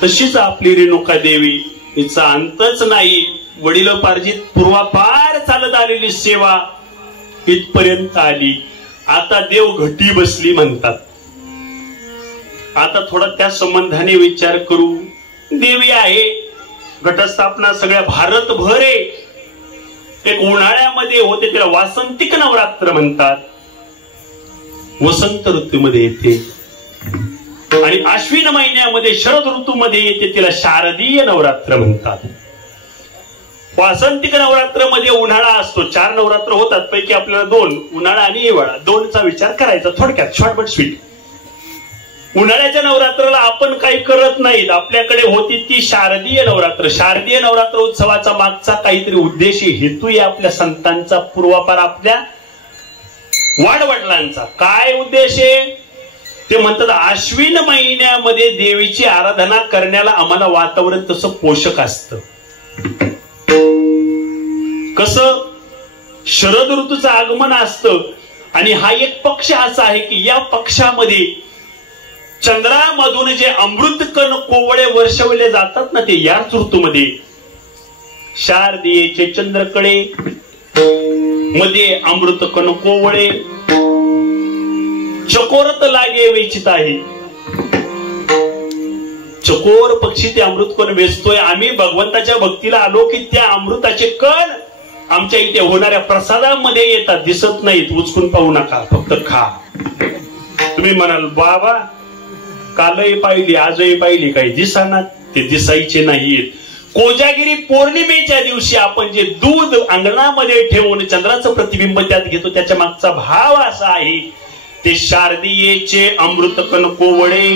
तशीच आपली रेणुका देवी, हिचा अंतच नाही. वडिलोपार्जित पूर्वापार चालत आलेली सेवा इथपर्यंत आली. आता देव घटी बसली म्हणतात. आता थोडा त्या संबंधाने विचार करू. देवी आहे, घटस्थापना सगळ्या भारतभर आहे. एक उन्हाळ्यामध्ये होते, तिला वासंतिक नवरात्र म्हणतात. वसंत ऋतूमध्ये येते आणि आश्विन महिन्यामध्ये शरद ऋतूमध्ये येते, तिला शारदीय नवरात्र म्हणतात. वासंतिक नवरात्र मध्ये उन्हाळा असतो. 4 नवरात्र होतात, पैकी आपल्याला 2 उन्हाळा आणि हिवाळा 2चा विचार करायचा थोडक्यात, शॉर्ट बट स्वीट. उन्हाळ्याच्या नवरात्राला आपण काही करत नाहीत. आपल्याकडे होती ती शारदीय नवरात्र. शारदीय नवरात्र उत्सवाचा मागचा काहीतरी उद्देश, हेतू आहे आपल्या संतांचा, पूर्वापार आपल्या वाडवडिलांचा. काय उद्देश आहे ते म्हणतात, आश्विन महिन्यामध्ये देवीची आराधना करण्याला आम्हाला वातावरण तसं पोषक असतं. कसं, शरद ऋतूचं आगमन असतं आणि हा एक पक्ष असा आहे की या पक्षामध्ये चंद्रामधून जे अमृत कण कोवळे वर्षवले जातात ना, ते याच ऋतूमध्ये शारदीयेचे चंद्रकडे मध्ये अमृत कण कोवळे चकोरत लागे वेचित आहे. चकोर पक्षी ते अमृत कण वेचतोय. आम्ही भगवंताच्या भक्तीला आलो की त्या अमृताचे कण आमच्या इथे होणाऱ्या प्रसादामध्ये येतात. दिसत नाहीत, उचकून पाहू नका, फक्त खा. तुम्ही म्हणाल बाबा कालही पाहिली आजही पाहिली, काही दिसणार, ते दिसायचे नाहीत. कोजागिरी पौर्णिमेच्या दिवशी आपण जे दूध अंगणामध्ये ठेवून चंद्राचं प्रतिबिंब त्यात घेतो, त्याच्या मागचा भाव असा आहे, ते शारदीयेचे अमृत कण कोवळे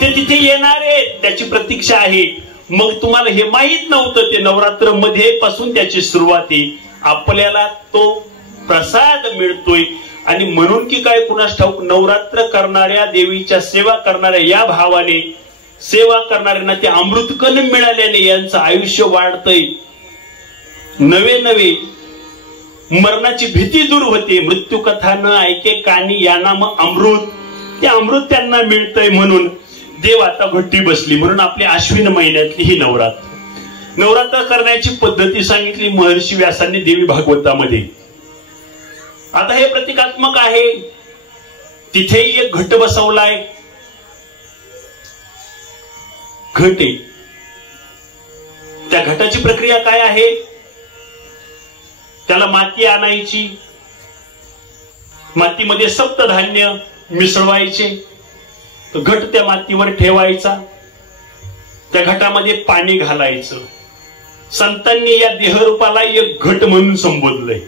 ते तिथे येणार आहेत, त्याची प्रतीक्षा आहे. मग तुम्हाला हे माहित नव्हतं, ते नवरात्र मध्ये पासून त्याची सुरुवात आहे. आपल्याला तो प्रसाद मिळतोय. आणि म्हणून की काय कुणास ठाऊक नवरात्र करणाऱ्या देवीच्या सेवा करणाऱ्या या भावाने सेवा करणाऱ्यांना ते अमृतकण मिळाल्याने यांचं आयुष्य वाढतंय. नवे नवे मरणाची भीती दूर होते. मृत्यू कथा न ऐके कानी या नाम अमृत, ते अमृत त्यांना मिळतंय. म्हणून देव आता घट्टी बसली. म्हणून आपली आश्विन महिन्यातली ही नवरात्र करण्याची पद्धती सांगितली महर्षी व्यासांनी देवी भागवतामध्ये. आता हे प्रतिकात्मक आहे. तिथेही एक घट बसवलाय. घट आहे. त्या घटाची प्रक्रिया काय आहे? त्याला माती आणायची, मातीमध्ये सप्तधान्य मिसळवायचे, घट त्या मातीवर ठेवायचा, त्या घटामध्ये पाणी घालायचं. संतांनी या देहरूपाला एक घट म्हणून संबोधलंय.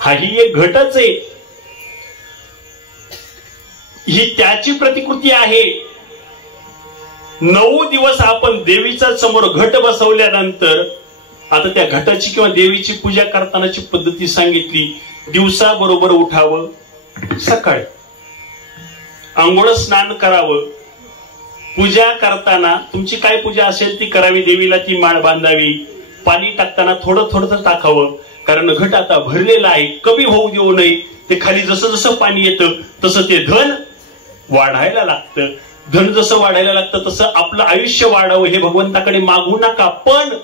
हाही एक घटच आहे. ही त्याची प्रतिकृती आहे. 9 दिवस आपण देवीच्या समोर घट बसवल्यानंतर आता त्या घटाची किंवा देवीची पूजा करतानाची पद्धती सांगितली. दिवसा बरोबर उठावं, सकाळी आंघोळ स्नान करावं, पूजा करताना तुमची काय पूजा असेल ती करावी, देवीला ती माळ बांधावी, पाणी टाकताना थोडं थोडं टाकावं, कारण घट आता भरलेला आहे, कमी होऊ देऊ नये. ते खाली जसं जसं पाणी येतं तसं ते धन वाढायला लागतं. धन जसं वाढायला लागतं तसं आपलं आयुष्य वाढावं हे भगवंताकडे मागू नका. पण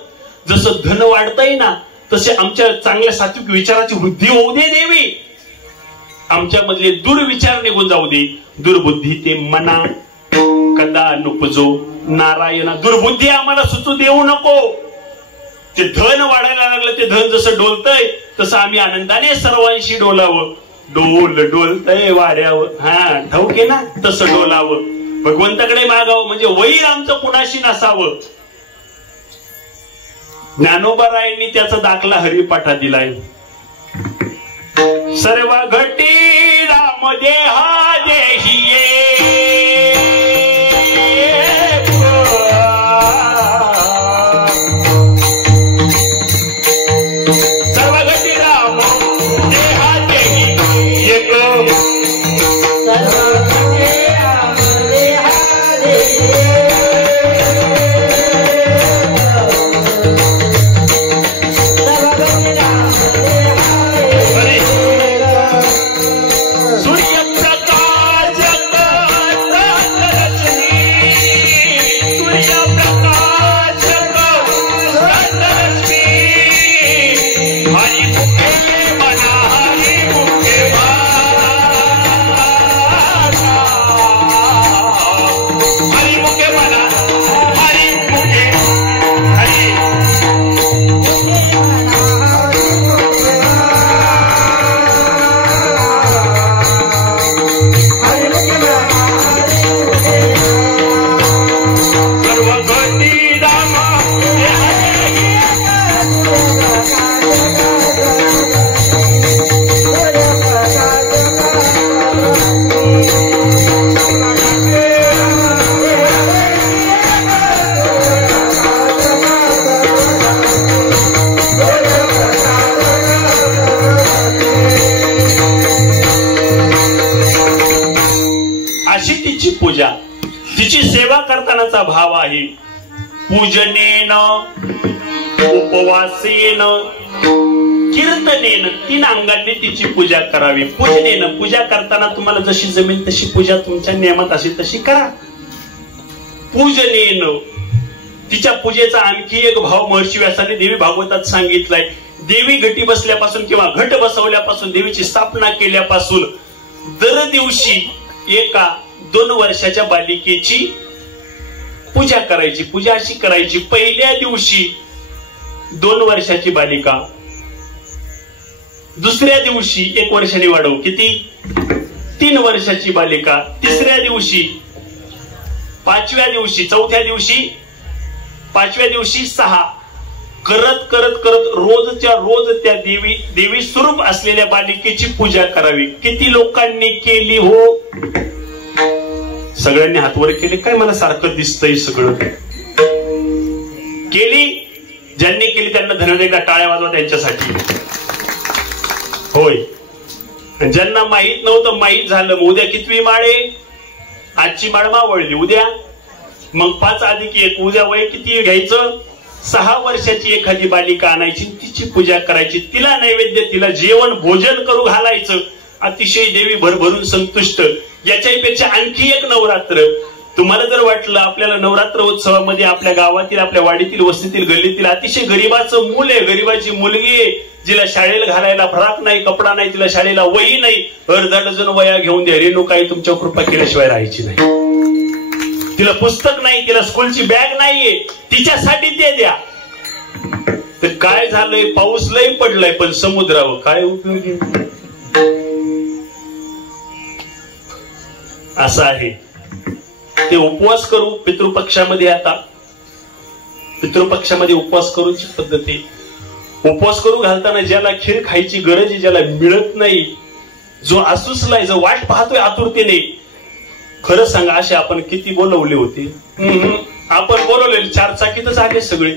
जसं धन वाढतंय ना तसे आमच्या चांगल्या सात्विक विचाराची वृद्धी होऊ दे देवी. आमच्यामधले दुर्विचार निघून जाऊ दे. दुर्बुद्धी ते मना कदा नुपजो नारायणा. दुर्बुद्धी आम्हाला सुचू देऊ नको. ते धन वाढायला लागलं, ते धन जसं डोलतंय तसं आम्ही आनंदाने सर्वांशी डोलावं. डोलतंय वाऱ्यावर, हा ठाऊक आहे ना, तसं डोलावं. भगवंताकडे मागावं म्हणजे वैर आमचं कुणाशी नसावं. ज्ञानोबारायांनी त्याचा दाखला हरिपाठात दिलाय. सर्व घटी राम देहा देहिये, सर्व घटी राम देहा देही एक, पूजा तिची सेवा करतानाचा भाव आहे. पूजनेन उपवासेन कीर्तनेन 3 अंगांनी तिची पूजा करावी. पूजनेन पूजा करताना तुम्हाला जशी जमेल तशी पूजा तुमच्या नियमात असेल तशी करा. पूजनेन तिच्या पूजेचा आणखी एक भाव महर्षी व्यासाने देवी भागवतात सांगितलाय. देवी घटी बसल्यापासून किंवा घट बसवल्यापासून देवीची स्थापना केल्यापासून दर दिवशी एका 2 वर्षाच्या बालिकेची पूजा करायची. पूजा अशी करायची, पहिल्या दिवशी 2 वर्षाची बालिका, दुसऱ्या दिवशी 1 वर्षाने वाढवू किती 3 वर्षाची बालिका, तिसऱ्या दिवशी, 5व्या दिवशी, 4थ्या दिवशी, 5व्या दिवशी 6 करत करत करत रोजच्या रोज त्या देवी स्वरूप असलेल्या बालिकेची पूजा करावी. किती लोकांनी केली हो? सगळ्यांनी हातवर केले. काय मला सारखं दिसतंय सगळं? केली. ज्यांनी केली त्यांना धन्यवाद. टाळ्या वाजवा त्यांच्यासाठी. होय, ज्यांना माहित नव्हतं माहित झालं. मग उद्या कितवी माळे? आजची माळ मावळली, उद्या मग 5 अधिक 1, उद्या वय किती घ्यायचं? 6 वर्षाची एखादी बालिका आणायची, तिची पूजा करायची, तिला नैवेद्य, तिला जेवण भोजन करू घालायचं. अतिशय देवी भरभरून संतुष्ट. याच्यापेक्षा आणखी एक नवरात्र. तुम्हाला जर वाटलं आपल्याला नवरात्र उत्सवामध्ये आपल्या गावातील, आपल्या वाडीतील, वस्तीतील, गल्लीतील अतिशय गरीबाचं मूल आहे, गरीबाची मुलगी आहे, जिला शाळेला घालायला फराक नाही, कपडा नाही, तिला शाळेला वही नाही, अर्धा डझन वया घेऊन द्या. रेणुकाई तुमच्या कृपा केल्याशिवाय राहायची नाही. तिला पुस्तक नाही, तिला स्कूलची बॅग नाहीये, तिच्यासाठी ते द्या. तर काय झालंय? पाऊस लय पडलाय पण समुद्रावर काय उपयोगी? असं आहे ते. उपवास करू पितृपक्षामध्ये. आता पितृपक्षामध्ये उपवास करूची पद्धती. उपवास करू घालताना ज्याला खीर खायची गरज आहे, ज्याला मिळत नाही, जो आसुसलाय, जो वाट पाहतोय आतुरतेने, खरं सांगा असे आपण किती बोलवले होते? आपण बोलवलेले 4 चाकीतच आले सगळे.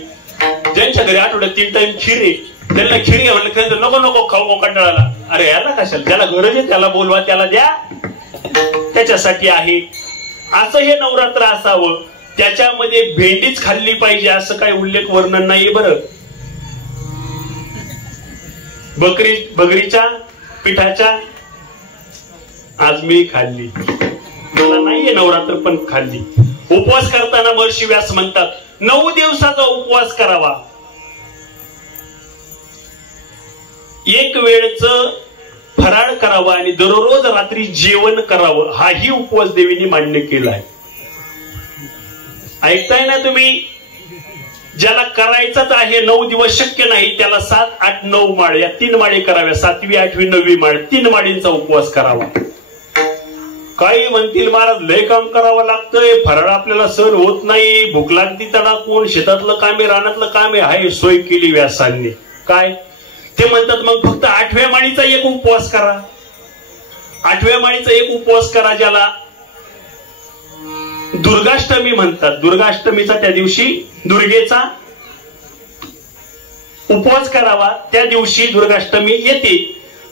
ज्यांच्या घरी आठवड्यात 3 टाइम खीर आहे, त्यांना खीर घ्या म्हणलं, नको नको खाऊ कंटाळाला. अरे याला कशाला? ज्याला गरज आहे त्याला बोलवा, त्याला द्या, त्याच्यासाठी आहे. असं हे नवरात्र असावं. त्याच्यामध्ये भेंडीच खाल्ली पाहिजे असं काही उल्लेख वर्णन नाहीये. बरं, बकरीच्या पिठाच्या आज मी खाल्ली, मला नाहीये नवरात्र पण खाल्ली. उपवास करताना महर्षी व्यास म्हणतात 9 दिवसाचा उपवास करावा. 1 वेळचं फराळ करावा आणि दररोज रात्री जेवण करावं. हाही उपवास देवीने मान्य केलाय. ऐकताय ना तुम्ही? ज्याला करायचाच आहे, 9 दिवस शक्य नाही, त्याला 7, 8, 9 माळ, या 3 माळे कराव्या. 7वी, 8वी, 9वी माळ, 3 माळींचा उपवास करावा. काही म्हणतील महाराज लय काम करावं लागतंय, फराळ आपल्याला सहन होत नाही, भूक लागती तडाकून, शेतातलं काम आहे, रानातलं काम आहे. हाय सोय केली व्यासांनी. काय ते म्हणतात? मग फक्त 8व्या माळीचा एक उपवास करा. 8व्या माळीचा एक उपवास करा, ज्याला दुर्गाष्टमी म्हणतात. दुर्गाष्टमीचा त्या दिवशी दुर्गेचा उपवास करावा. त्या दिवशी दुर्गाष्टमी येते,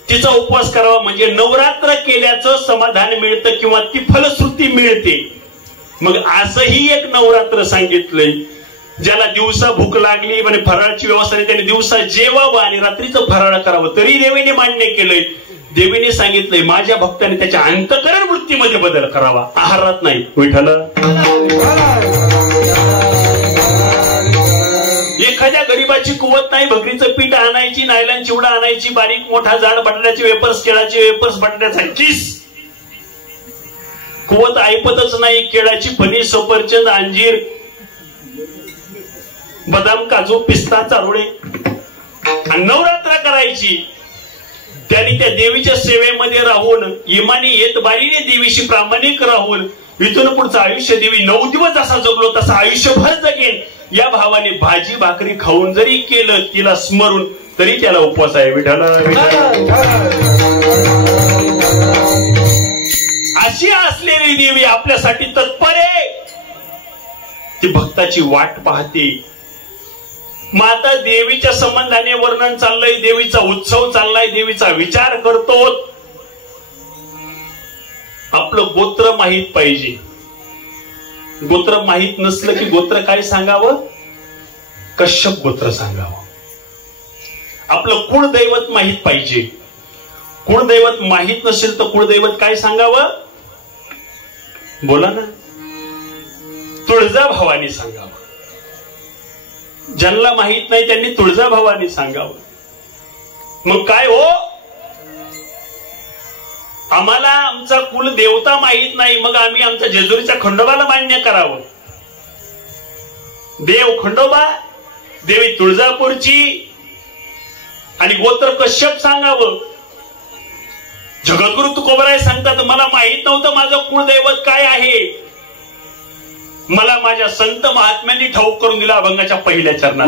तिचा उपवास करावा. म्हणजे नवरात्र केल्याचं समाधान मिळतं किंवा ती फलश्रुती मिळते. मग असंही एक नवरात्र सांगितलंय. ज्याला दिवसा भूक लागली म्हणजे फराळाची व्यवस्था नाही, त्याने दिवसा जेवावं आणि रात्रीचं फराळ करावं. तरी देवीने मान्य केलंय. देवीने सांगितलंय माझ्या भक्ताने त्याच्या अंतःकरण वृत्तीमध्ये बदल करावा, आहारात नाही. विठ्ठल एखाद्या गरीबाची कुवत नाही, भकरीचं पीठ आणायची, नायलॉन चिवडा आणायची, बारीक मोठा जाड बटाट्याचे वेपर्स, केळाचे वेपर्स, बटाट्याचा किस, कुवत ऐपतच नाही. केळाची फणी, सफरचंद, अंजीर, बदाम, काजू, पिस्ता, चारोळे आणि नवरात्र करायची. त्यांनी त्या देवीच्या सेवेमध्ये राहून, इमानी येत बारीने देवीशी प्रामाणिक राहून इथून पुढचं आयुष्य देवी 9 दिवस जसा जगलो तसा आयुष्यभर जगेन या भावाने भाजी भाकरी खाऊन जरी केलं तिला स्मरून, तरी त्याला उपवास आहे. विठ्ठल अशी असलेली देवी आपल्यासाठी तत्पर आहे. ती भक्ताची वाट पाहते. माता देवीच्या संबंधाने वर्णन चाललंय, देवीचा उत्सव चाललाय, देवीचा विचार करतो. आपलं गोत्र माहित पाहिजे. गोत्र माहित नसलं की गोत्र काय सांगावं? कश्यप गोत्र सांगावं. आपलं कुळदैवत माहित पाहिजे. कुळदैवत माहित नसेल तर कुळदैवत काय सांगावं? बोला ना. तुळजाभवानी सांगावं. ज्यांना माहित नाही त्यांनी तुळजाभवानी सांगावं. मग काय हो, आम्हाला आमचा कुल देवता माहित नाही, मग आम्ही आमच्या जेजुरीच्या खंडोबाला मान्य करावं. देव खंडोबा, देवी तुळजापूरची आणि गोत्र कश्यप सांगावं. जगद्गुरु तुकोबराय सांगतात मला माहित नव्हतं माझं कुळदैवत काय आहे, मला माझ्या संत महात्म्यांनी ठाऊक करून दिला अभंगाच्या पहिल्या चरणात.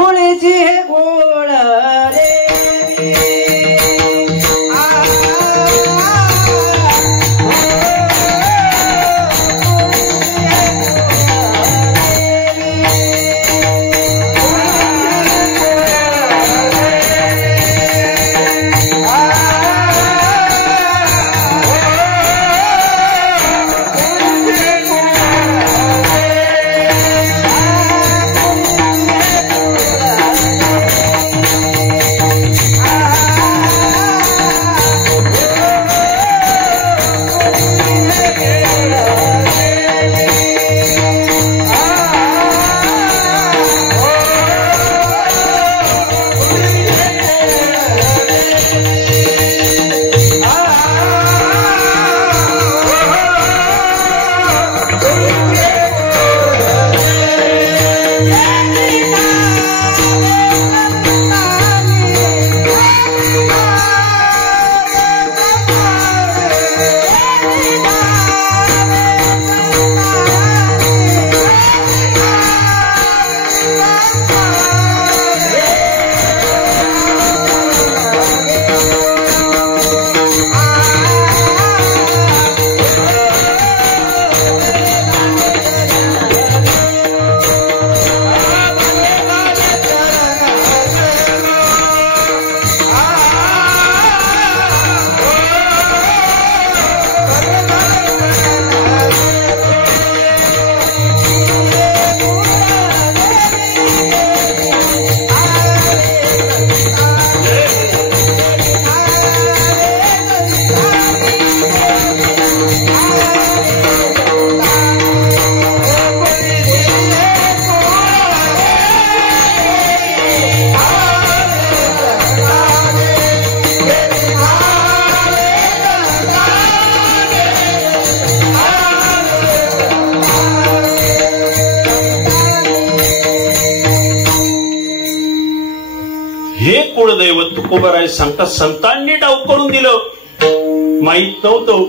तुकोबाराय सांगतात संतांनी डाव करून दिलं माहित नव्हतं,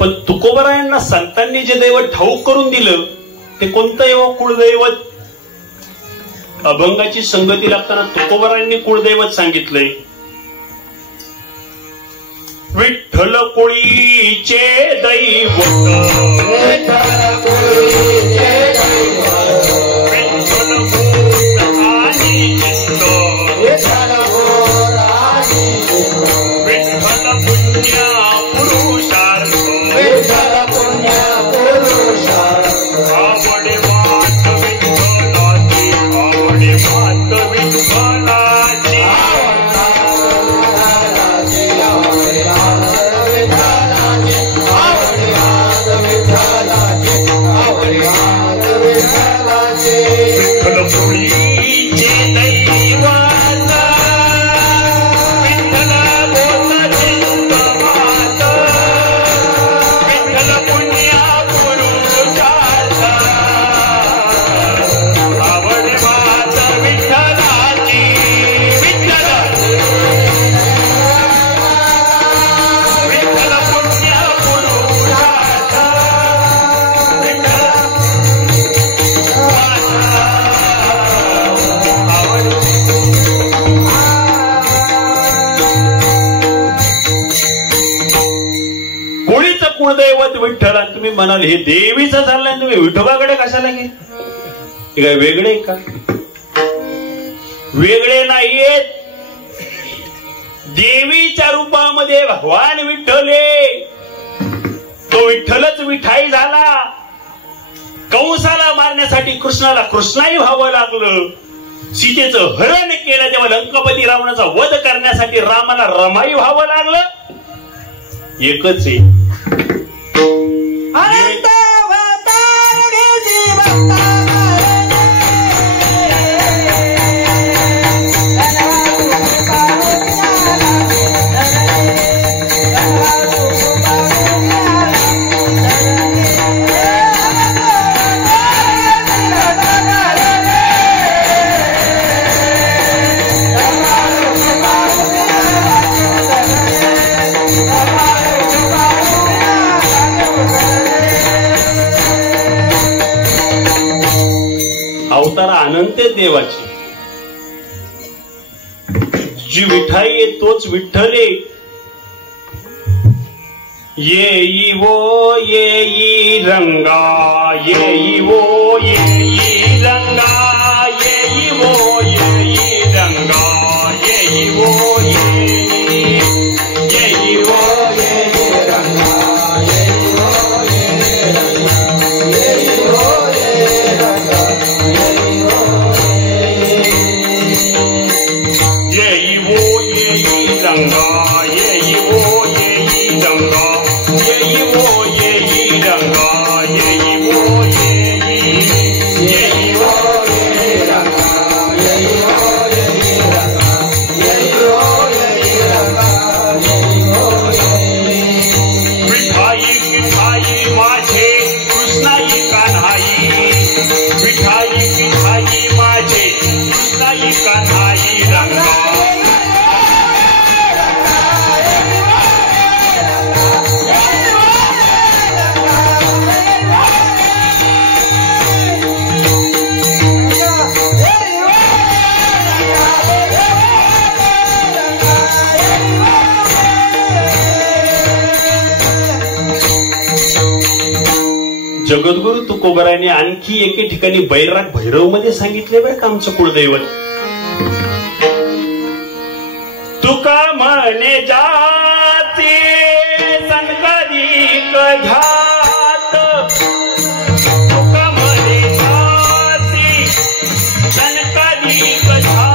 पण तुकोबारायांना संतांनी जे दैवत ठाऊक करून दिलं ते कोणतं एवढं कुळदैवत. अभंगाची संगती लागताना तुकोबारायांनी कुळदैवत सांगितलंय. विठ्ठल कोळीचे दैवत, विठ्ठल कोळीचे दैवत, विठ्ठल गोर आणि चित्त, विठ्ठल गोर आणि चित्त, विठ्ठल पुण्य पुरुषार्थ, विठ्ठल पुण्य पुरुषार्थ, आवडे मात विठ्ठलाची, आवडे मात विठ्ठलाची, विठ्ठल कोळीचे दैवत, विठ्ठल बोल चिंतमात, विठ्ठल पुण्य पुरुषार्थ, आवड मात विठ्ठलाची, विठ्ठल विठ्ठल पुण्य पुरुषार्थ, विठ्ठल कोळीचं कुळदैवत विठ्ठल. आणि तुम्ही म्हणाल हे देवीचं चाललंय, तुम्ही विठोबाकडे कशाला गे? हे काय वेगळे का? वेगळे नाहीयेत. देवीच्या रूपामध्ये भगवान विठ्ठले, तो विठ्ठलच विठाई झाला. कंसाला मारण्यासाठी कृष्णाला कृष्णाही व्हावं लागलं. सीतेचं हरण केलं तेव्हा लंकापती रावणाचा वध करण्यासाठी रामाला रमाई व्हावं लागलं. एकच आहे. अवतार अनंत देवाची. जी विठाई आहे तोच विठ्ठले. येई वो येई रंगा, येई वो येई रंगा, येई वो येई रंगा, येई वो येई, येई वो येई रंगा, येई वो येई रंगा, येई वो येई रंगा, येई वो येई रंगा, येई वो येई रंगा, येई वो येई रंगा, येई वो येई, येई वो येई रंगा, येई वो येई रंगा, येई वो येई रंगा, येई वो येई. विठाई विठाई माझे कृष्णाई कान्हाई, विठाई विठाई माझे कृष्णाई कान्हाई रंगा. जगद्गुरु तुकोबारायांनी आणखी एके ठिकाणी बैराग भैरव मध्ये सांगितले बरं का आमचं कुळदैवत. तुका म्हणे जाती सनकधी कधात, तुका म्हणे जाती सनकधी कधात,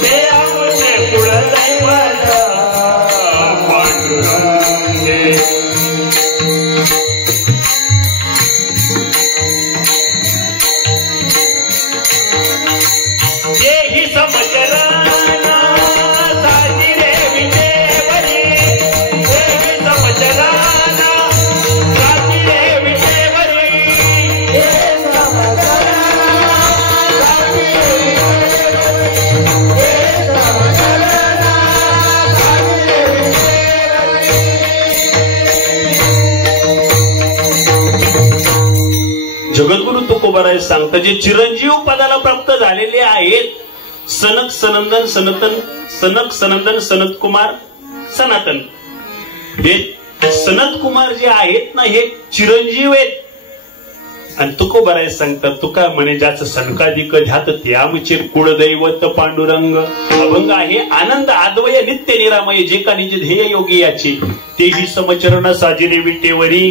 ते आमचे कुळदैवत तुकोबाराय सांगतात जे चिरंजीव पदाला प्राप्त झालेले आहेत सनक सनंदन सनतन सनक सनंदन सनत कुमार सनातन, हे सनत कुमार जे आहेत ना हे चिरंजीव आहेत. आणि तुकोबाराय सांगतात तुका म्हणे ज्याचं सनकाधिक ध्यात ते आमचे कुळदैवत पांडुरंग. अभंग आहे आनंद आद्वय नित्य निरामय जे का निज ध्येय योगी याची तेही समचरण साजिरे विटेवरी.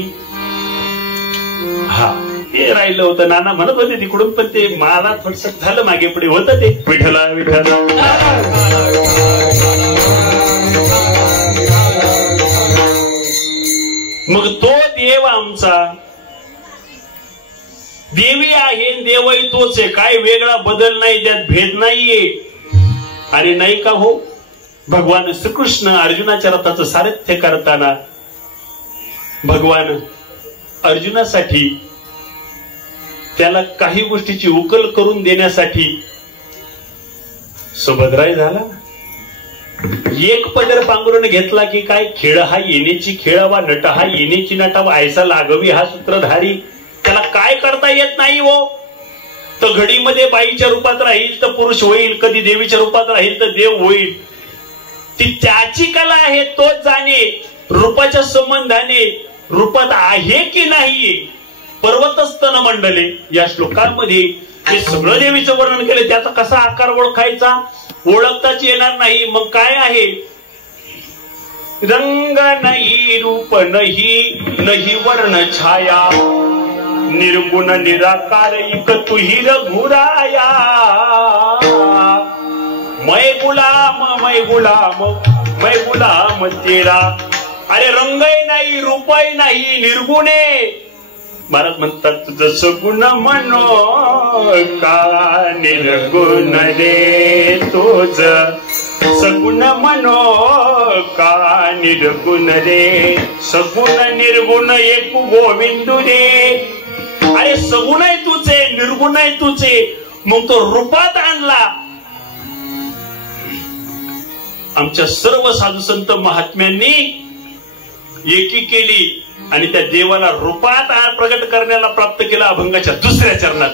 हा ते राहिलं होतं, नाना म्हणत होते तिकडून, पण ते मला थोडस झालं मागे पुढे होतं ते विठला विठला. मग तो देव आमचा देवी आहे, देवही तोच आहे, काय वेगळा बदल नाही, त्यात भेद नाहीये. आणि नाही का हो, भगवान श्रीकृष्ण अर्जुनाच्या रथाचं सारथ्य करताना भगवान अर्जुनासाठी त्याला काही गोष्टीची उकल करून देण्यासाठी सुभद्राय झाला. एक पदर पांघरून घेतला की काय खेळ हा येण्याची खेळावा, नट हा येण्याची नटावा, ऐसा लागवी हा सूत्रधारी. त्याला काय करता येत नाही हो. तर घडीमध्ये बाईच्या रूपात राहील तर पुरुष होईल, कधी देवीच्या रूपात राहील तर देव होईल. ती त्याची कला आहे, तोच जाणे. रूपाच्या संबंधाने रूपात आहे की नाहीये. पर्वतस्तन मंडले या श्लोकांमध्ये हे सगळं देवीचं वर्णन केलं. त्याचा कसा आकार ओळखायचा, ओळखताच येणार नाही. मग काय आहे, रंग नाही रूप नाही नाही वर्ण छाया निर्गुण निराकार इक तुही रघुराया. मै गुलाम तेरा. अरे रंगही नाही रूपही नाही निर्गुणे. महाराज म्हणतात तुझं सगुण मनो का निर्गुण रे तुझ सगुण मनो का निर्गुण रे. सगुण निर्गुण एक गोविंदू रे. अरे सगुण आहे तुझे निर्गुण आहे तुझे, मग तो रूपात आणला. आमच्या सर्व साधू संत महात्म्यांनी एकी केली आणि त्या देवाला रूपात प्रगट करण्याला प्राप्त केला अभंगाच्या दुसऱ्या चरणात.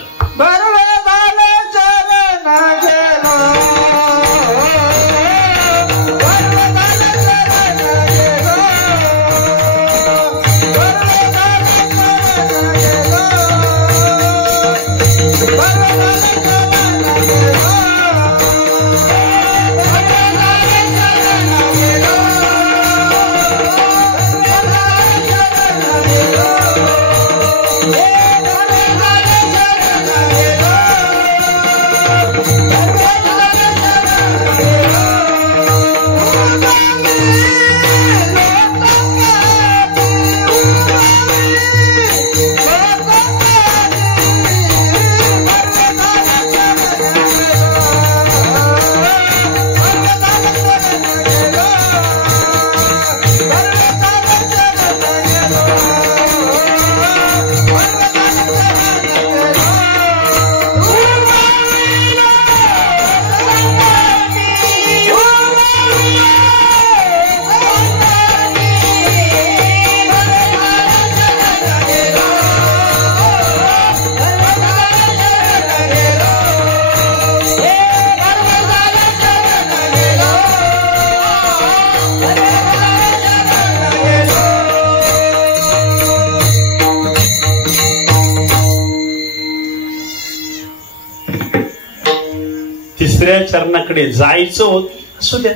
तिसऱ्या चरणाकडे जायचं होत, असू द्या,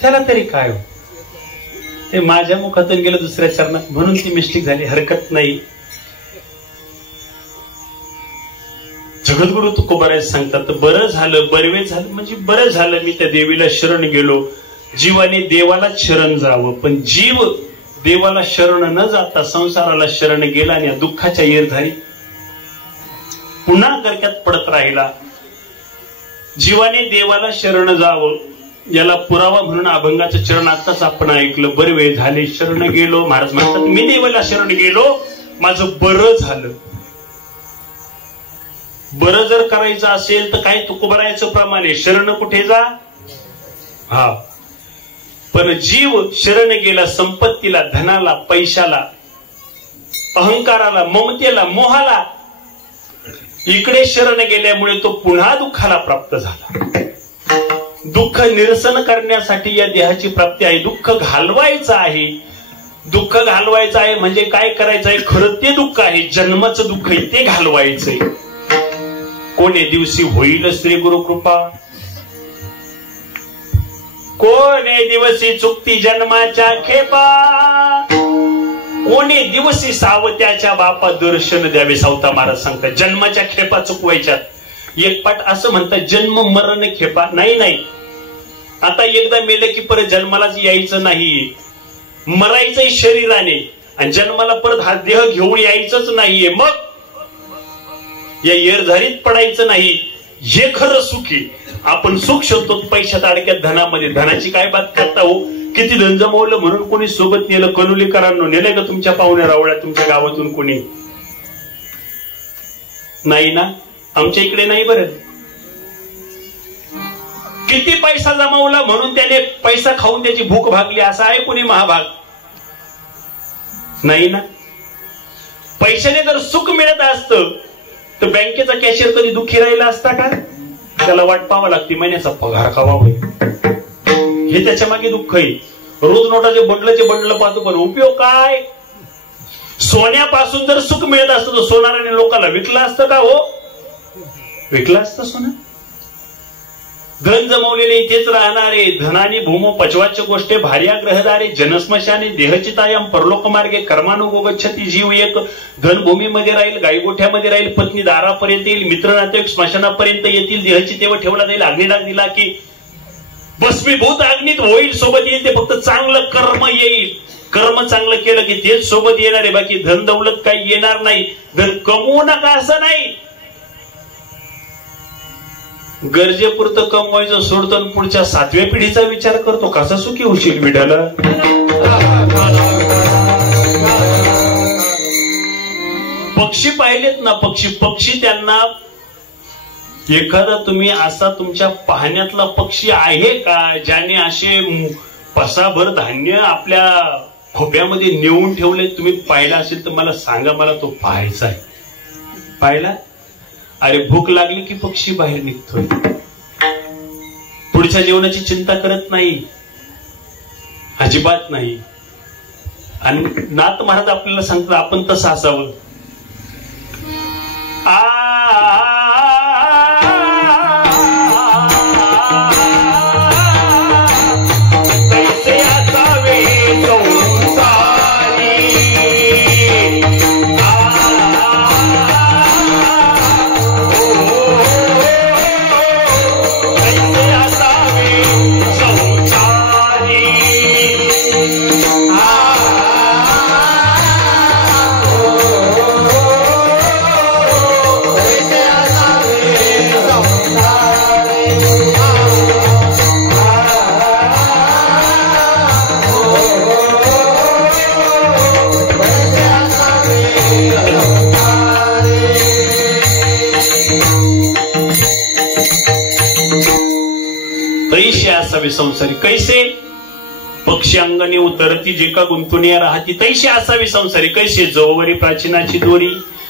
त्याला तरी काय हो, ते माझ्या मुखातून गेलं दुसऱ्या चरणात म्हणून ती मिस्टेक झाली, हरकत नाही. जगद्गुरु तुकोबाराय सांगतात बरं झालं, बरवे झालं म्हणजे बरं झालं मी त्या देवीला शरण गेलो. जीवाने देवाला शरण जावं, पण जीव देवाला शरण न जाता संसाराला शरण गेला आणि दुःखाच्या येरधारी पुन्हा गर्क्यात पडत राहिला. जीवाने देवाला शरण जावं याला पुरावा म्हणून अभंगाचं चरण आताच आपण ऐकलं. बरवे झाले शरण गेलो. महाराज म्हणतात मी देवाला शरण गेलो, माझं बरं झालं. बरं जर करायचं असेल तर काय तुकोबारायचं प्रमाणे शरण कुठे जा, हा, पण जीव शरण गेला संपत्तीला, धनाला, पैशाला, अहंकाराला, ममतेला, मोहाला. इकडे शरण गेल्यामुळे तो पुन्हा दुःखाला प्राप्त झाला. दुःख निरसन करण्यासाठी या देहाची प्राप्ती आहे. दुःख घालवायचं आहे. दुःख घालवायचं आहे म्हणजे काय करायचं आहे? खरं ते दुःख आहे, जन्माचं दुःख आहे, ते घालवायचंय. कोणे दिवशी होईल श्री गुरुकृपा, कोणे दिवशी चुकती जन्माच्या खेपा, कोणे दिवशी सावत्याच्या बापा दर्शन द्यावे. सावता महाराज सांगतात जन्माच्या खेपा चुकवायच्यात. एक पाठ असं म्हणतात जन्म मरण खेपा. नाही, आता एकदा मेलं की परत जन्मालाच यायचं नाही. मरायचंय शरीराने आणि जन्माला परत हा देह घेऊन यायचंच नाहीये. मग या येरझारीत पडायचं नाही. हे खरं सुखी. आपण सुख शोधतो पैशात अडक्यात धनामध्ये. धनाची काय बात करता हो? किती धन जमवलं म्हणून कोणी सोबत नेलं? कनुलीकरांनो नेलंय का तुमच्या पाहुण्या रावळ्या तुमच्या गावातून कोणी? नाही ना, आमच्या इकडे नाही. बरं किती पैसा जमवला म्हणून त्याने पैसा खाऊन त्याची भूक भागली असं आहे कोणी महाभाग? नाही ना. पैशाने जर सुख मिळत असतं तर बँकेचा कॅशियर कधी दुःखी राहिला असता का? त्याला वाट पाहावं लागते महिन्याचा पगार खावा होईल. हे त्याच्या मागे दुःख आहे. रोज नोटाचे बंडल पाहतो पण उपयोग काय? सोन्यापासून जर सुख मिळत असतं तर सोनाराने लोकांना विकलं असतं का हो? विकलं असतं सोनं. धन जमवलेले इथेच राहणारे, धनानी भूमो पचवाच्य गोष्टे भार्या ग्रहदारे, जनस्मशाने देहचितायम परलोक मार्गे कर्मानुगोगच्छती. जीव एक धनभूमीमध्ये राहील, गाईगोठ्यामध्ये राहील, पत्नी दारापर्यंत येईल, मित्र नातेवाईक स्मशानापर्यंत येतील, देहची तेव्हा ठेवला जाईल. अग्निडाग दिला की भस्मीभूत अग्नीत होईल, सोबत येईल. ते फक्त चांगलं कर्म येईल. कर्म चांगलं केलं की तेच सोबत येणार आहे. बाकी धन दौलत काही येणार नाही. धन कमवू नका असं नाही. गरजेपुरतं कमवायचं सोडतो आणि पुढच्या 7व्या पिढीचा विचार करतो. कसा सुखी होशील विठाला? पक्षी पाहिलेत ना, पक्षी त्यांना एखादा तुम्ही असा तुमच्या पाहण्यातला पक्षी आहे का ज्याने असे पसाभर धान्य आपल्या खोप्यामध्ये नेऊन ठेवले? तुम्ही पाहिला असेल तर मला सांगा, मला तो पाहायचा आहे. पाहिला? अरे भूक लागली की पक्षी बाहेर निघतोय. पुढच्या जेवणाची चिंता करत नाही, अजिबात नाही. आणि नाथ महाराज आपल्याला सांगतात आपण तसं असावं. संसारी कैसे पक्षी अंगणी उतरती जे का गुंतून राहती, तैशी असावी संसारी. कैसे जोवरी प्राचीनाची दोरी,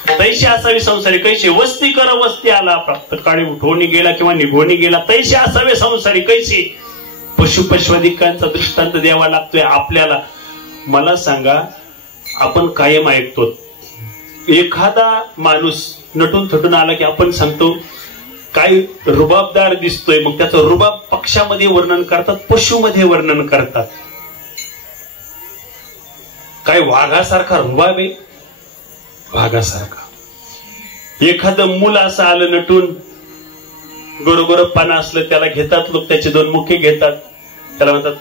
तैशी असावी संसारी. कैसे वस्ती कर वस्ती आला, प्राप्त काळी उठवून गेला किंवा निघून गेला, तैसे असावे संसारी. कैसे पशुपश्वादिकांचा दृष्टांत द्यावा लागतोय आपल्याला. मला सांगा, आपण कायम ऐकतो एखादा माणूस नटून थटून आला की आपण सांगतो काय रुबाबदार दिसतोय. मग त्याचं रुबाब पक्षामध्ये वर्णन करतात, पशुमध्ये वर्णन करतात. काय वाघासारखा रुबाब आहे, वाघासारखा. एखादं मूल असं आलं नटून, गोरगोर पानं असलं त्याला घेतात लोक, त्याचे 2 मुखे घेतात, त्याला म्हणतात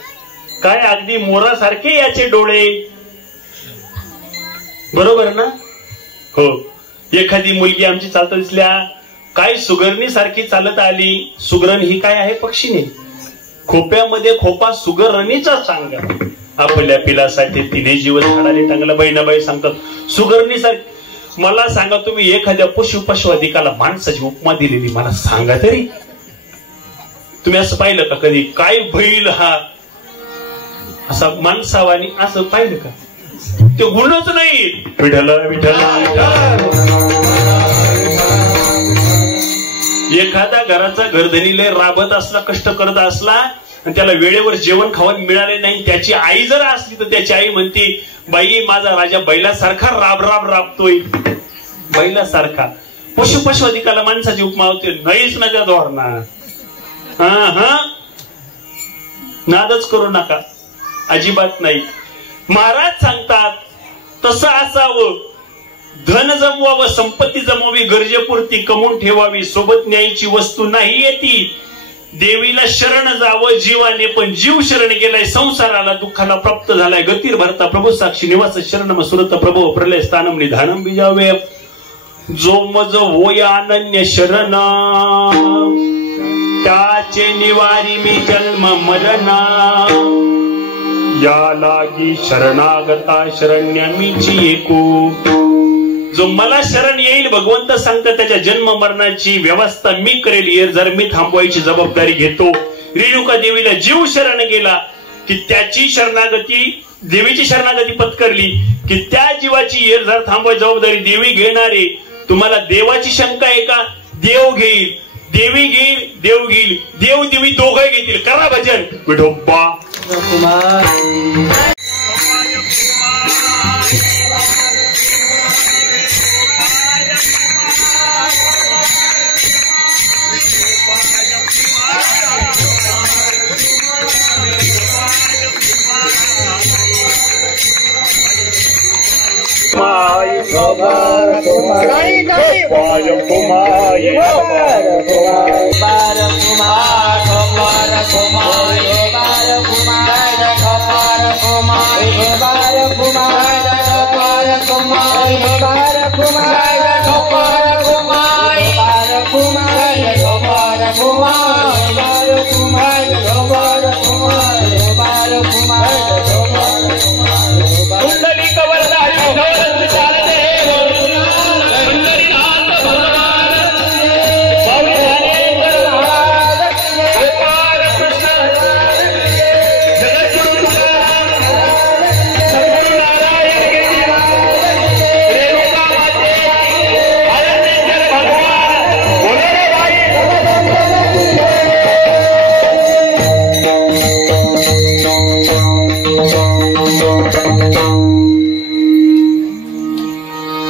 काय अगदी मोरासारखे याचे डोळे. बरोबर ना? हो. एखादी मुलगी आमची चालत दिसल्या, काय सुगरणी सारखी चालत आली. सुगरण ही काय आहे? पक्षीने. खोप्यामध्ये खोपा सुगरणीचा सांगा. आपल्या पिलासाठी तिने जीव झाडाले टांगला. बहिणाबाई सांगतात सुगरणी सारखी. मला सांगा, तुम्ही एखाद्या पशुपश्वादिकाला माणसाची उपमा दिलेली मला सांगा तरी. तुम्ही असं पाहिलं का कधी? काय बैल हा असा माणसावानी असं पाहिलं का? ते गुणच नाही. विठ्ठल विठ्ठल एखादा घराचा घरधनी लय राबत असला, कष्ट करत असला आणि त्याला वेळेवर जेवण खावण मिळाले नाही, त्याची आई जर असली तर त्याची आई म्हणते, बाई माझा राजा बैलासारखा राब राब राबतोय, बैलासारखा. पशु अधिकाला माणसाची उपमा होते, नाहीच ना त्या धोरणा. हा नादच करू नका, अजिबात नाही. महाराज सांगतात तसं असावं. धन जमवावं, संपत्ती जमवावी, गरजेपुरती कमवून ठेवावी, सोबत न्यायची वस्तू नाही येती. देवीला शरण जावं जीवाने, पण जीव शरण गेलाय संसाराला, दुःखाला प्राप्त झालाय. गतीर भरता प्रभू साक्षी निवास शरणम सुरत प्रभो प्रलय स्थानम निधानम बिजावे. जो मज होय अनन्य शरण, त्याचे निवारी मी जन्म मरण. या लागी शरणागता शरण्य मीची एकू. जो मला शरण येईल भगवंत सांगतात, त्याच्या जन्म मरणाची व्यवस्था मी करेल. येर जर मी थांबवायची जबाबदारी घेतो. रेणुका देवीला जीव शरण गेला की त्याची शरणागती, देवीची शरणागती पत्करली की त्या जीवाची येर जर थांबवायची जबाबदारी देवी घेणारे. तुम्हाला देवाची शंका आहे का? देव घेईल, देवी घेईल, देव घेईल, देव देवी दोघे घेतील. करा भजन विठोबा.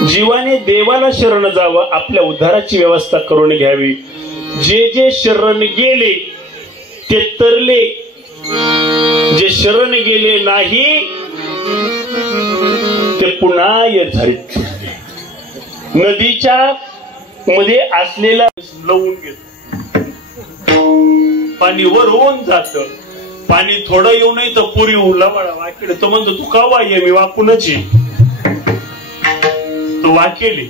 जीवाने देवाला शरण जावं, आपल्या उद्धाराची व्यवस्था करून घ्यावी. जे जे शरण गेले ते तरले, जे शरण गेले नाही ते पुन्हा येत झाले. नदीच्या मध्ये असलेला लवून घेतो, पाणी वरून जात. पाणी थोडं येऊ नये तर पुरी लवळा वाकडे. तो म्हणतो तू का वाय, मी वाकूनच ये. तो वाकेली.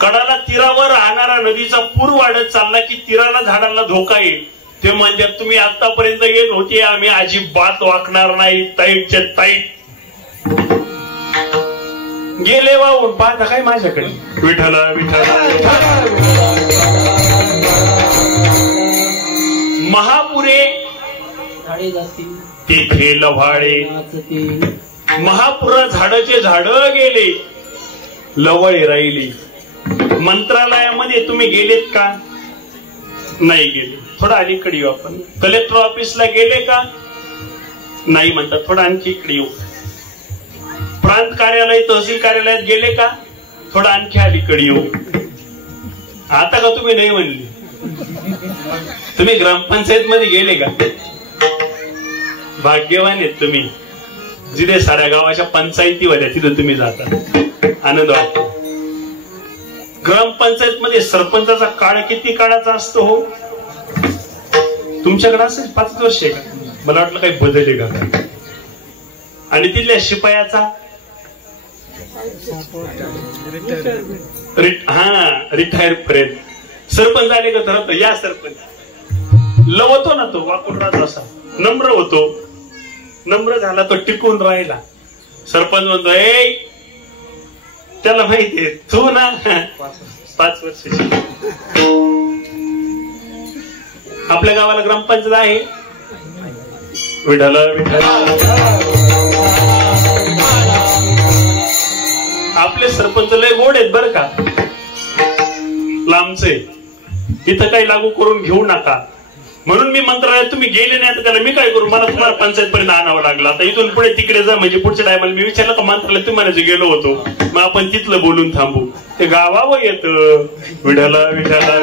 कडाला तीरावर राहणारा नदीचा पूर वाढत चालला की तीराला झाडाला धोका येईल. ते म्हणतात तुम्ही आतापर्यंत येत होते, आम्ही अजिबात वाकणार नाही. ताईटचे ताईट गेले वाहून. पाहता काय माझ्याकडे विठ्ठला विठ्ठला. महापुरे तिथे लव्हाळे. महापुरा झाडाचे झाड गेले, लवळे राहिली. मंत्रालयामध्ये तुम्ही गेलेत का? नाही गेले. थोडं अलीकडे येऊ आपण. कलेक्टर ऑफिसला गेले का? नाही म्हणतात. थोडं आणखी इकडे येऊ. प्रांत कार्यालय, तहसील कार्यालयात गेले का? थोडं आणखी अलीकडे येऊ. आता का तुम्ही नाही म्हणले? तुम्ही ग्रामपंचायत मध्ये गेले का? भाग्यवान आहेत तुम्ही. जिथे साऱ्या गावाच्या पंचायती होत्या तिथे तुम्ही जाता, आनंद वाटतो. ग्रामपंचायत मध्ये सरपंचाचा काळ किती काळाचा असतो हो? तुमच्याकडे असेल 5 वर्ष आहे का? मला वाटलं काही बदल आहे का? आणि तिथल्या शिपायाचा रिटायर पर्यंत. सरपंच आले का तर या सरपंच लवतो ना, तो वाकून राहत असा, नम्र होतो. नम्र झाला तो टिकून राहिला. सरपंच म्हणतो ए त्याला माहितीये तू ना 5 वर्षाची. आपल्या गावाला ग्रामपंचायत आहे. विठ्ठला विठ्ठला. आपले सरपंच लय गोड आहेत बर का, लांबचे. इथं काही लागू करून घेऊ नका. म्हणून मी मंत्रालयात तुम्ही गेले नाही तर त्याला मी काय करू, मला तुम्हाला पंचायत पर्यंत आणावं लागलं. आता इथून पुढे तिकडे जा, म्हणजे पुढच्या टायमाला मी विचारलं का मंत्रालयात तुम्हाला जे गेलो होतो, मग आपण तिथलं बोलून थांबू. ते गावावर येत विठाला विठाला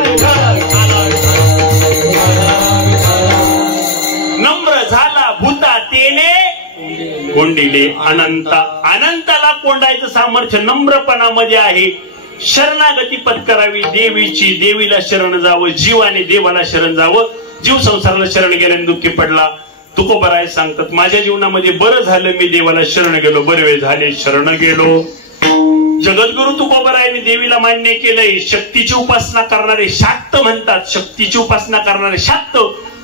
नम्र झाला भूता तेने कोंडिले अनंता. अनंताला कोंडायचं सामर्थ्य नम्रपणामध्ये आहे. शरणागती पत्करावी देवीची, देवीला शरण जावं, जीवाने देवाला शरण जावं. जीव संसाराला शरण गेल्याने दुःखी पडला. तुकोबाराय सांगतात माझ्या जीवनामध्ये बरं झालं मी देवाला शरण गेलो, बरे वेळ झाले शरण गेलो. जगद्गुरु तुकोबारायांनी देवीला मान्य केलंय. शक्तीची उपासना करणारे शाक्त म्हणतात, शक्तीची उपासना करणारे शाक्त.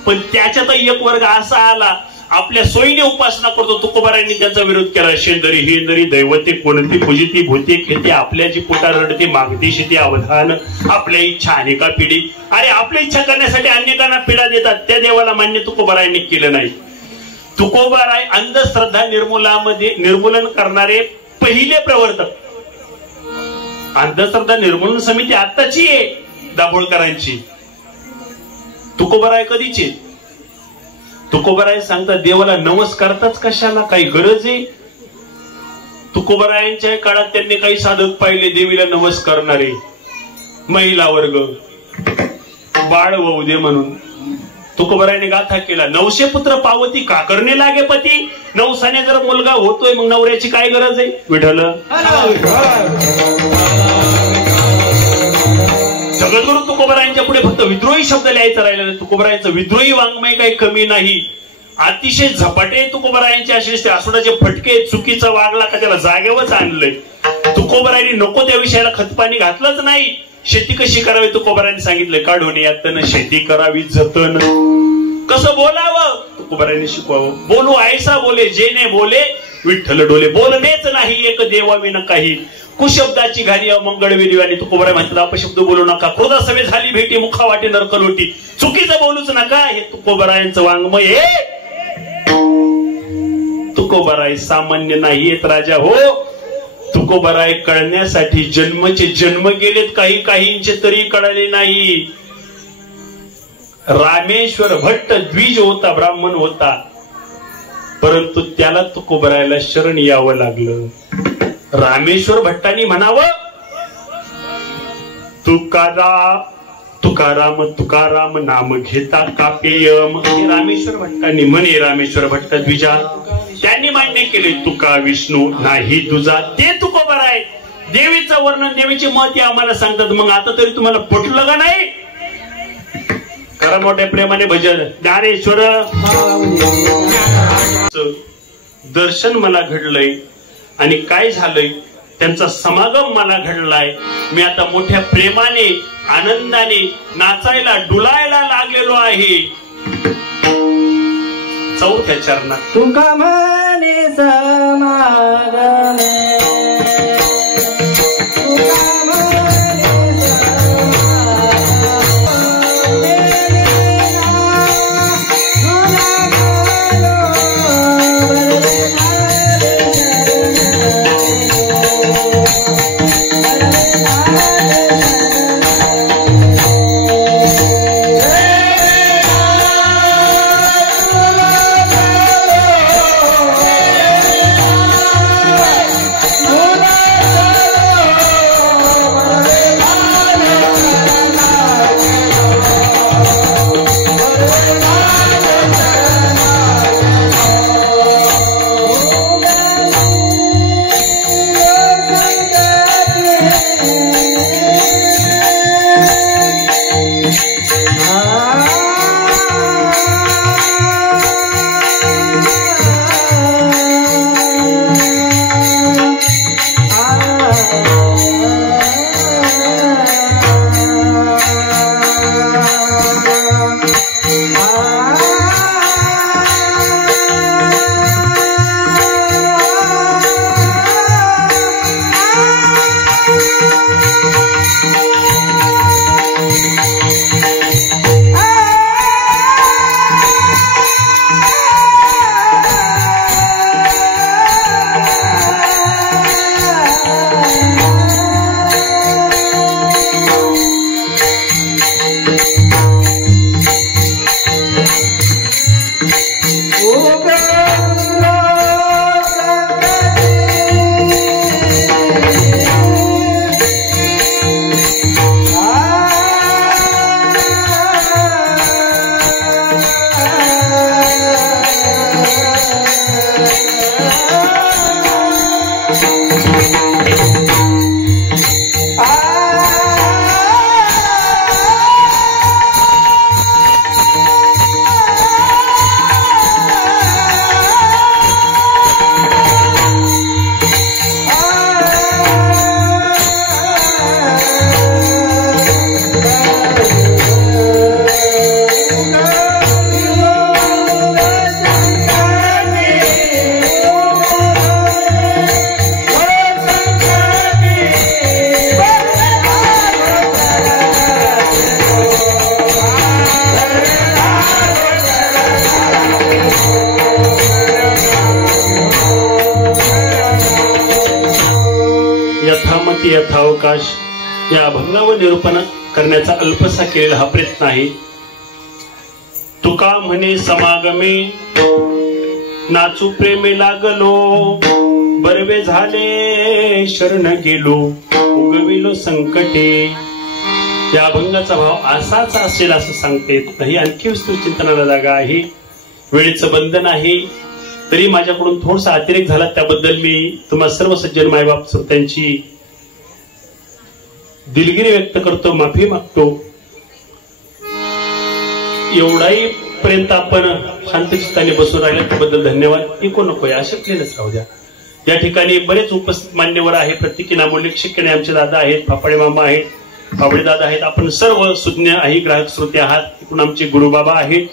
पण त्याच्यातही एक वर्ग असा आला आपल्या सोयीने उपासना करतो. तुकोबारायांनी त्यांचा विरोध केला. शेंदरी हेंदरी दैवते कोणती पूजिती भूते खेते, आपल्या जी पोटा रडते मागती शिती अवधान, आपल्या इच्छा अनेका पिढी. अरे आपल्या इच्छा करण्यासाठी अनेकांना पिढा देतात, त्या देवाला मान्य तुकोबारायांनी केलं नाही. तुकोबाराय अंधश्रद्धा निर्मूलन करणारे पहिले प्रवर्तक. अंधश्रद्धा निर्मूलन समिती आत्ताची आहे दाभोळकरांची, तुकोबाराय कधीची. तुकोबाराय सांगतात देवाला नमस्कारताच कशाला, काही गरज आहे. तुकोबारायांच्या काळात त्यांनी काही साधक पाहिले देवीला नमस्कारणारे. महिला वर्ग बाळ होऊ दे म्हणून तुकोबारायांनी गाथा केला. 900 पुत्र पावती का करणे लागे पती, 900 जर मुलगा होतोय मग नवऱ्याची काय गरज आहे. विठ्ठल जगद्गुरु तुकोबारायांच्या पुढे फक्त विद्रोही शब्द लिहायचा राहिला. तुकोबारायांचं विद्रोही वाङ्मय काही कमी नाही. अतिशय झपाटे तुकोबारायांचे असे आसुडाचे फटके, चुकीचा वागला का त्याला जागेवरच आणलंय. तुकोबारायांनी नको त्या विषयाला खतपाणी घातलंच नाही. शेती कशी करावी तुकोबारायांनी सांगितलंय. काढून यातन शेती करावी जतन. कसं बोलावं तुकोबारायांनी शिकवावं. बोलू ऐसा बोले जेने बोले विठ्ठल डोले. बोलणेच नाही एक देवाविन काही, कुशब्दाची घाली अमंगळ विधिवानी. तुकोबाराय म्हणतात अपशब्द बोलू नका. क्रोधा सवे झाली भेटी मुखा वाटे नरकलोटी. चुकीचं बोलूच नका. हे तुकोबारायांचं वाङ्मय आहे. तुकोबाराय सामान्य नाहीयेत राजा हो. तुकोबाराय कळण्यासाठी जन्मचे जन्म गेलेत, काहींचे तरी कळले नाही. रामेश्वर भट्ट द्विज होता, ब्राह्मण होता, परंतु त्याला तुकोबारायला शरण यावं लागलं. रामेश्वर भट्टांनी म्हणावं तुकाराम तुकाराम नाम घेता कापेयम. रामेश्वर भट्टांनी म्हणे. रामेश्वर भट्ट द्विजा त्यांनी मान्य केले तुका विष्णू नाही तुझा. ते तुकोबाराय देवीचं वर्णन, देवीची महती आम्हाला सांगतात. मग आता तरी तुम्हाला पटलं का नाही. करा मोठ्या प्रेमाने भजन. ज्ञानेश्वर दर्शन मला घडलंय आणि काय झालंय त्यांचा समागम मला घडलाय. मी आता मोठ्या प्रेमाने आनंदाने नाचायला डुलायला लागलेलो आहे. चौथ्या चरणात तुका म्हणे समागमे यथामती यथावकाश या अभंगावर निरूपण करण्याचा अल्पसा केलेला हा प्रयत्न आहे. तुका म्हणे समागमे नाचू प्रेमे लागलो, बरवे झाले शरण गेलो, उगविलो संकटे. या अभंगाचा भाव असाच असेल असं सांगते नाही. आणखी विस्तृत चिंतनाला जागा आहे. वेळेचं बंधन आहे, तरी माझ्याकडून थोडासा अतिरेक झाला त्याबद्दल मी तुम्हा सर्व सज्जन मायबाप त्यांची दिलगिरी व्यक्त करतो, माफी मागतो. एवढाही पर्यंत आपण शांतचित्ताने बसून राहिल्या त्याबद्दल धन्यवाद. इको नको अशा प्लेनच राहू द्या. या ठिकाणी बरेच उपस्थित मान्यवर आहे, प्रत्येकी नामोल्लेख शक्य नाही. आमचे दादा आहेत, फापाडे मामा आहेत, फावडे दादा आहेत. आपण सर्व सुज्ञ आहे, ग्राहक श्रोते आहात. इकडून आमचे गुरुबाबा आहेत,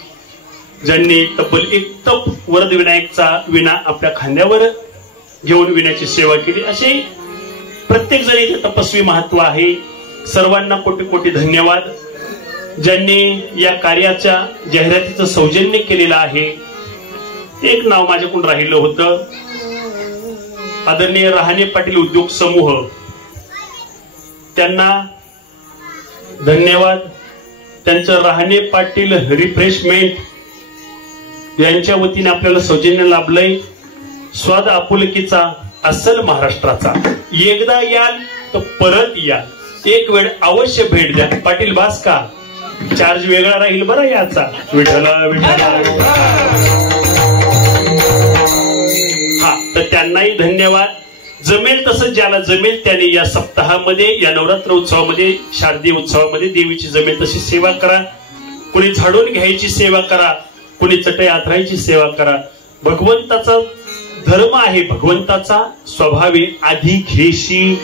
ज्यांनी तब्बल एक तप वरद विनायकचा विना आपल्या खांद्यावर घेऊन विण्याची सेवा केली. असे प्रत्येक जण इथे तपस्वी महत्व आहे. सर्वांना कोटी कोटी धन्यवाद. ज्यांनी या कार्याच्या जाहिरातीचं सौजन्य केलेलं आहे. एक नाव माझ्याकडून राहिलं होतं, आदरणीय रहाणे पाटील उद्योग समूह. त्यांना धन्यवाद. त्यांचं रहाणे पाटील रिफ्रेशमेंट यांच्या वतीने आपल्याला सौजन्य लाभलंय. स्वाद आपुलकीचा अस्सल महाराष्ट्राचा. एकदा याल तर परत याल, एक वेळ अवश्य भेट द्या. पाटील बास का, चार्ज वेगळा राहील बरं याचा. विठ्ठला विठ्ठला. हा, तर त्यांनाही धन्यवाद. जमेल तसं ज्याला जमेल त्याने या सप्ताहामध्ये, या नवरात्र उत्सवामध्ये, शारदीय उत्सवामध्ये देवीची जमेल तशी सेवा करा. कुणी झाडून घ्यायची सेवा करा, कुणी चटई आथरायची सेवा करा. भगवंताचा धर्म आहे, भगवंताचा स्वभाव आहे, आधी घेशी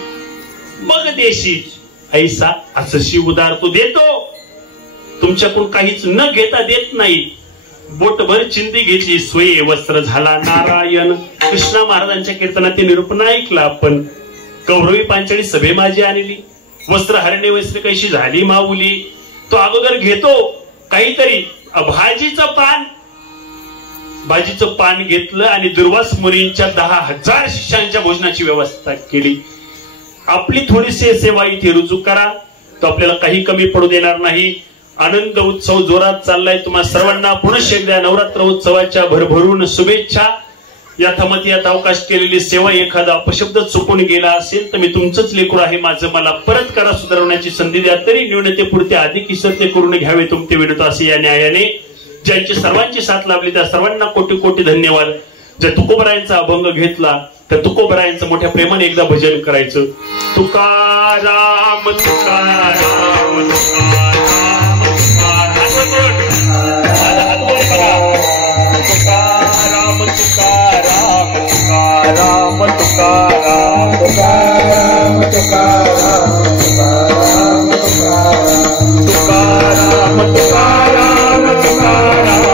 मग देशी. ऐसा असशी उदार तो देतो, तुमच्याकडून काहीच न घेता देत नाही. बोटभर चिंदी घेतली सोये वस्त्र झाला नारायण. कृष्णा महाराजांच्या कीर्तनात निरूपण ऐकलं आपण. कौरवी पांचाळी सभे माझी आणली, वस्त्र हरणे वस्त्र कशी झाली माऊली. तो अगोदर घेतो काहीतरी. भाजीचं पान घेतलं आणि दुर्वास मुनींच्या 10,000 शिष्यांच्या भोजनाची व्यवस्था केली. आपली थोडीशी सेवा इथे रुजू करा, तो आपल्याला काही कमी पडू देणार नाही. आनंद उत्सव जोरात चाललाय. तुम्हा सर्वांना पुनश्च एकदा नवरात्र उत्सवाच्या भरभरून शुभेच्छा. यथामती यथावकाश केलेली सेवा एखादा अपशब्द चुकून गेला असेल तर मी तुमचंच लेकरू आहे, माझं मला परत करा, सुधारवण्याची संधी द्या. तरी न्यूनतेपुरते अधिक इसरते करून घ्यावे तुमचे विनंती असे या न्यायाने. ज्यांची सर्वांची साथ लाभली त्या सर्वांना कोटी कोटी धन्यवाद. जर तुकोबरायांचा अभंग घेतला तर तुकोबरायांचं मोठ्या प्रेमाने एकदा भजन करायचं. तुकाराम तुकाराम तुकाराम तुकाराम तुकाराम तुकाराम तुकाराम तुकाराम तुकाराम तुकाराम तुकाराम तुकाराम तुकाराम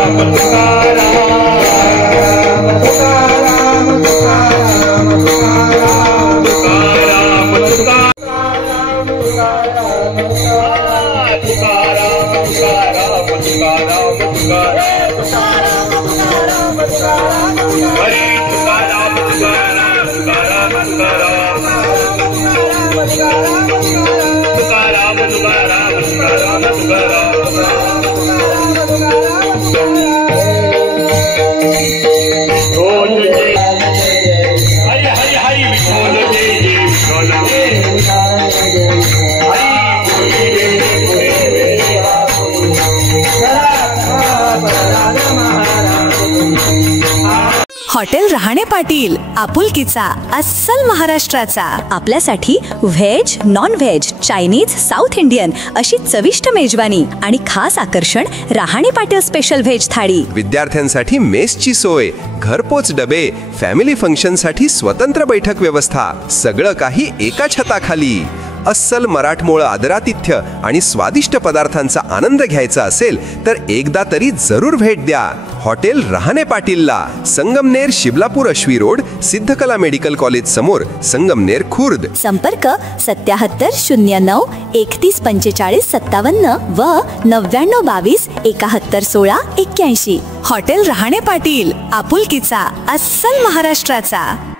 तुकाराम हॉटेल रहाणे पाटील, आपुलकीचा अस्सल महाराष्ट्राचा. आपल्यासाठी veg, non veg, Chinese, south Indian अशी चविष्ट मेजवानी आणि खास आकर्षण रहाणे पाटील स्पेशल व्हेज थाळी. विद्यार्थ्यांसाठी मेसची सोय, घरपोच डबे, फॅमिली फंक्शनसाठी स्वतंत्र बैठक व्यवस्था, सगळं काही एका छताखाली. अस्सल मराठमोळं आदरातिथ्य आणि स्वादिष्ट पदार्थांचा आनंद घ्यायचा असेल तर एकदा तरी जरूर भेट द्या हॉटेल रहाणे पाटीलला. Sangamner Shiblapur Ashvi road, Siddhakala medical college समोर, संगमनेर खुर्द. संपर्क 7709 3145 57 व 9922 71 16 81. हॉटेल रहाणे पाटील, आपुलकीचा अस्सल महाराष्ट्राचा.